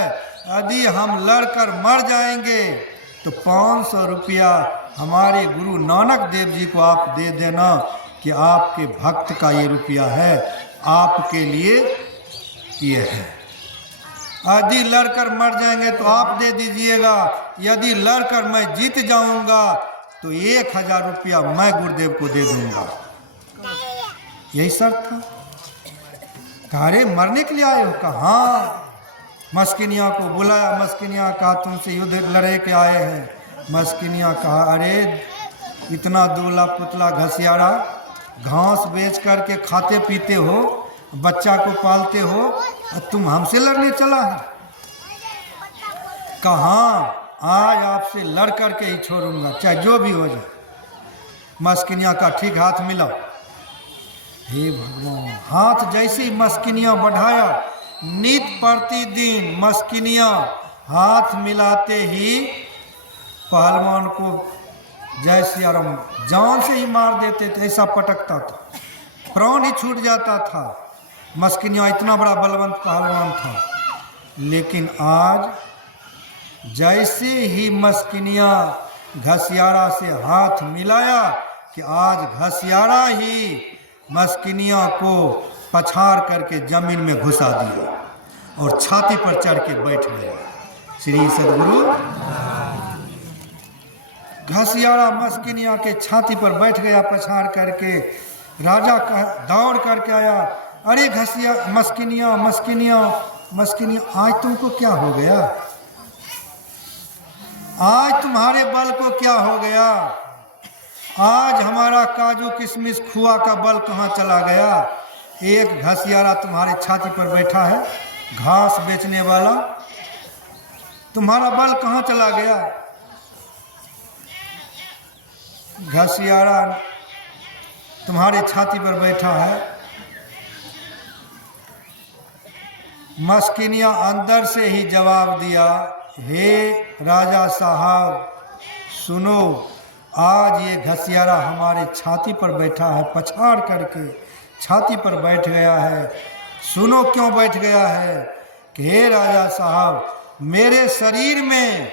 यदि हम लड़कर मर जाएंगे तो 500 रुपया हमारे गुरु नानक देव जी को आप दे देना कि आपके भक्त का ये रुपया है, आपके लिए ये है। यदि लड़कर मर जाएंगे तो आप दे दीजिएगा। यदि लड़कर मैं जीत जाऊंगा तो 1000 रुपया मैं गुरुदेव को दे दूंगा। यही शर्त था। अरे मरने के लिए आए हो? कहा हाँ। मस्किनिया को बुलाया। मस्किनिया कहा तुमसे युद्ध लड़े के आए हैं। मस्किनिया कहा अरे इतना दूल्हा पुतला घसियारा, घास बेच करके खाते पीते हो, बच्चा को पालते हो, और तुम हमसे लड़ने चला है? कहा आज आपसे लड़ करके ही छोड़ूंगा, चाहे जो भी हो जाए। मस्किनिया का ठीक हाथ मिला। हे भगवान, हाथ जैसे ही मस्किनिया बढ़ाया, नित प्रतिदिन मस्किनिया हाथ मिलाते ही पहलवान को जैसे आराम जान से ही मार देते थे, ऐसा पटकता था, प्राण ही छूट जाता था। मस्किनिया इतना बड़ा बलवंत पहलवान था। लेकिन आज जैसे ही मस्किनिया घसियारा से हाथ मिलाया कि आज घसियारा ही मस्किनिया को पछाड़ करके जमीन में घुसा दिया और छाती पर चढ़ के बैठ गया। श्री सद्गुरु घसियारा मस्किनिया के छाती पर बैठ गया पछाड़ करके। राजा दौड़ करके आया, अरे मस्किनिया मस्किनिया मस्किनिया, आज तुमको क्या हो गया? आज तुम्हारे बल को क्या हो गया? आज हमारा काजू किशमिश खुआ का बल कहाँ चला गया? एक घसियारा तुम्हारे छाती पर बैठा है, घास बेचने वाला, तुम्हारा बल कहाँ चला गया? घसियारा तुम्हारे छाती पर बैठा है। मस्किनिया अंदर से ही जवाब दिया, हे राजा साहब सुनो, आज ये घसियारा हमारे छाती पर बैठा है, पछाड़ करके छाती पर बैठ गया है। सुनो क्यों बैठ गया है कि हे राजा साहब, मेरे शरीर में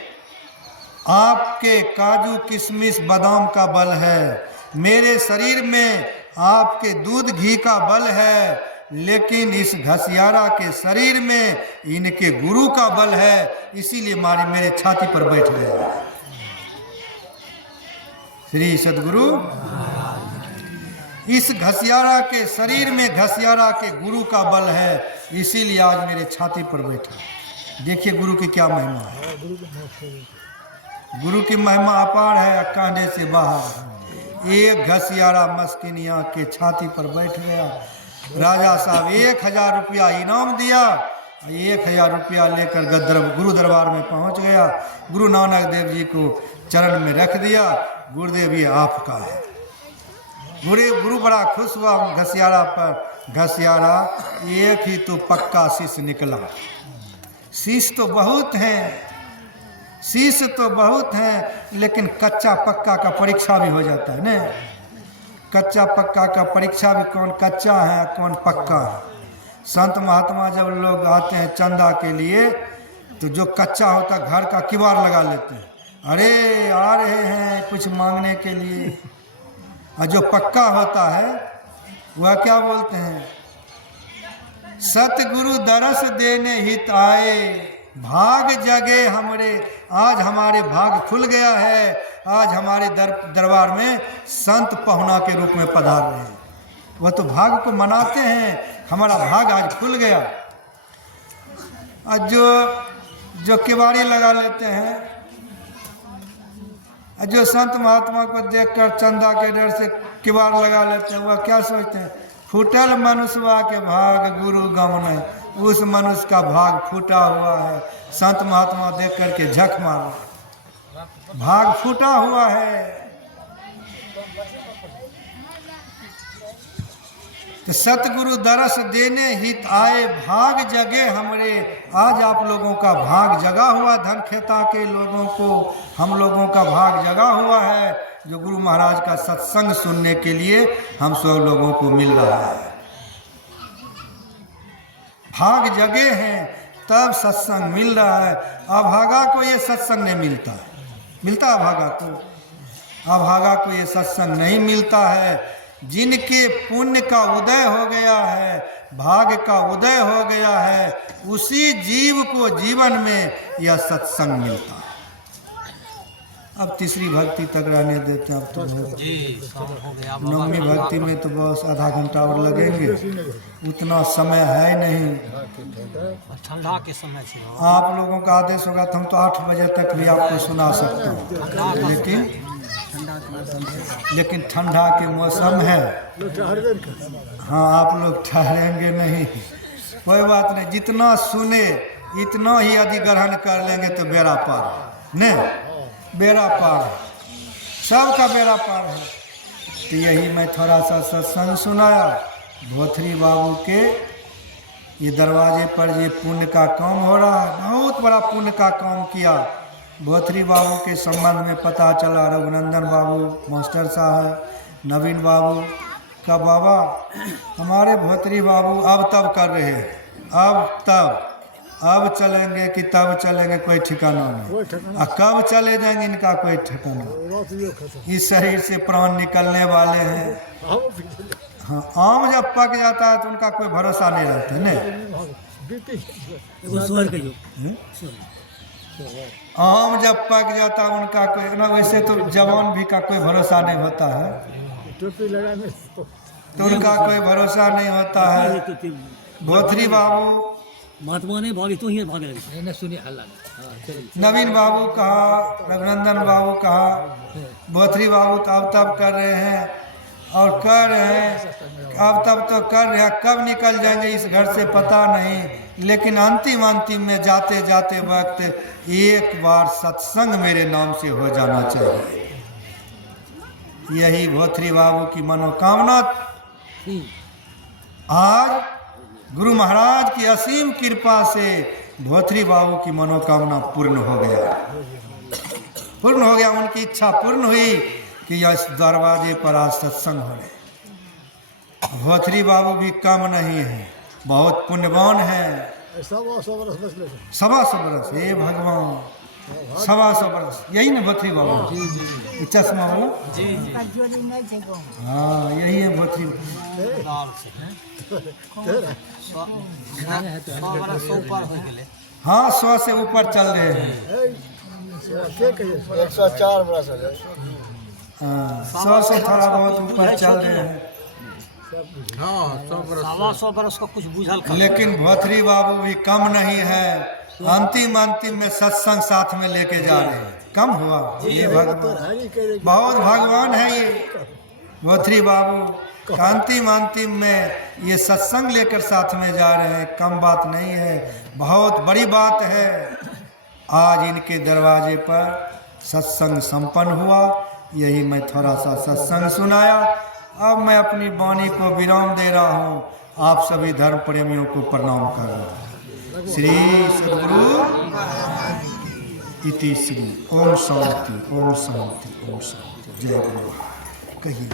आपके काजू किशमिश बादाम का बल है, मेरे शरीर में आपके दूध घी का बल है, लेकिन इस घसियारा के शरीर में इनके गुरु का बल है, इसीलिए मेरे छाती पर बैठ गया। श्री सद्गुरु इस घसियारा के शरीर में घसियारा के गुरु का बल है, इसीलिए आज मेरे छाती पर बैठा। देखिए गुरु की क्या महिमा है। गुरु की महिमा अपार है, कांधे से बाहर। एक घसियारा मस्किनिया के छाती पर बैठ गया। राजा साहब 1000 रुपया इनाम दिया, 1000 रुपया लेकर गुरु दरबार में पहुंच गया। गुरु नानक देव जी को चरण में रख दिया, गुरुदेव ये आपका है। गुरु बड़ा खुश हुआ घसियारा पर। घसियारा एक ही तो पक्का शिष्य निकला। शिष्य तो बहुत हैं, शिष्य तो बहुत हैं, लेकिन कच्चा पक्का का परीक्षा भी हो जाता है ना। कच्चा पक्का का परीक्षा भी, कौन कच्चा है कौन पक्का है। संत महात्मा जब लोग आते हैं चंदा के लिए, तो जो कच्चा होता है घर का किवाड़ लगा लेते हैं, अरे आ रहे हैं कुछ मांगने के लिए। और जो पक्का होता है वह क्या बोलते हैं, सतगुरु दरस देने हित आए, भाग जगे हमरे, आज हमारे भाग खुल गया है। आज हमारे दरबार में संत पहुना के रूप में पधार रहे हैं। वह तो भाग को मनाते हैं, हमारा भाग आज खुल गया। और जो किवाड़ी लगा लेते हैं, जो संत महात्मा को देखकर चंदा के डर से किवाड़ लगा लेते हैं, वह क्या सोचते हैं, फूटल मनुष्यवा के भाग गुरु गमन, उस मनुष्य का भाग फूटा हुआ है। संत महात्मा देख करके झक मारो, भाग फूटा हुआ है। तो सतगुरु दरस देने हित आए, भाग जगे हमरे, आज आप लोगों का भाग जगा हुआ। धन खेता के लोगों को हम लोगों का भाग जगा हुआ है। जो गुरु महाराज का सत्संग सुनने के लिए हम सब लोगों को मिल रहा है। भाग जगे हैं तब सत्संग मिल रहा है। अभागा को ये सत्संग नहीं मिलता, मिलता अभागा को? अभागा को ये सत्संग नहीं मिलता है। जिनके पुण्य का उदय हो गया है, भाग्य का उदय हो गया है, उसी जीव को जीवन में यह सत्संग मिलता है। अब तीसरी भक्ति तक रहने देते हैं। अब तो नवमी भक्ति में तो बस आधा घंटा और लगेंगे, उतना समय है नहीं। ठंडा के समय से आप लोगों का आदेश होगा तो हम तो 8 बजे तक भी आपको सुना सकते हैं, लेकिन ठंडा के मौसम है। हाँ, आप लोग ठहरेंगे नहीं, कोई बात नहीं। जितना सुने इतना ही अधिग्रहण कर लेंगे तो बेड़ा पार नहीं, बेड़ा पार है, सबका बेड़ा पार है। तो यही मैं थोड़ा सा सत्संग सुनाया। भोथरी बाबू के ये दरवाजे पर ये पुण्य का काम हो रहा है, बहुत बड़ा पुण्य का काम किया। भोथरी बाबू के संबंध में पता चला, रघुनंदन बाबू मास्टर साहब, नवीन बाबू का बाबा, हमारे भोथरी बाबू अब तब कर रहे हैं, अब तब, अब चलेंगे कि तब चलेंगे कोई ठिकाना नहीं, और कब चले जाएंगे इनका कोई ठिकाना। इस शरीर से प्राण निकलने वाले हैं। हाँ, आम जब पक जाता है तो उनका कोई भरोसा नहीं रहता है आम जब पक जाता है उनका कोई ना, वैसे तो जवान भी का कोई भरोसा नहीं होता है, तो उनका कोई भरोसा नहीं होता है। भोथरी बाबू महात्मा ने भागी तो ही भागे नवीन बाबू कहा, रघुनंदन बाबू कहा, भोथरी बाबू तो अब तब कर रहे हैं और कर रहे हैं, अब तब तो कर रहे हैं, कब निकल जाएंगे इस घर से पता नहीं। लेकिन अंतिम में जाते जाते वक्त एक बार सत्संग मेरे नाम से हो जाना चाहिए। यही भोथरी बाबू की मनोकामना। आज गुरु महाराज की असीम कृपा से भोथरी बाबू की मनोकामना पूर्ण हो गया, पूर्ण हो गया। उनकी इच्छा पूर्ण हुई कि इस दरवाजे पर आज सत्संग हो गए। भोथरी बाबू भी कम नहीं है, बहुत पुण्यवान है। 125 बरस, हे भगवान, 125 बरस, यही ना भोथरी बाबू? ये चश्मा वाला? हाँ, यही है भोथरी। 100 से ऊपर चल रहे हैं। 104 बरस हो गए। 100 से थोड़ा बहुत ऊपर चल रहे हैं। हाँ, 100 बरस का कुछ बुझल। लेकिन भोथरी बाबू भी कम नहीं है। अंतिम में सत्संग साथ में लेके जा रहे हैं। कम हुआ? ये भगवान, बहुत भगवान है ये भोथरी बाबू। अंतिम में ये सत्संग लेकर साथ में जा रहे हैं, कम बात नहीं है, बहुत बड़ी बात है। आज इनके दरवाजे पर सत्संग संपन्न हुआ। यही मैं थोड़ा सा सत्संग सुनाया। अब मैं अपनी वाणी को विराम दे रहा हूँ। आप सभी धर्म प्रेमियों को प्रणाम कर रहा हूँ। श्री सद्गुरु इति श्री। ओम शांति, ओम शांति, ओम शांति। जय गुरु। कहिए।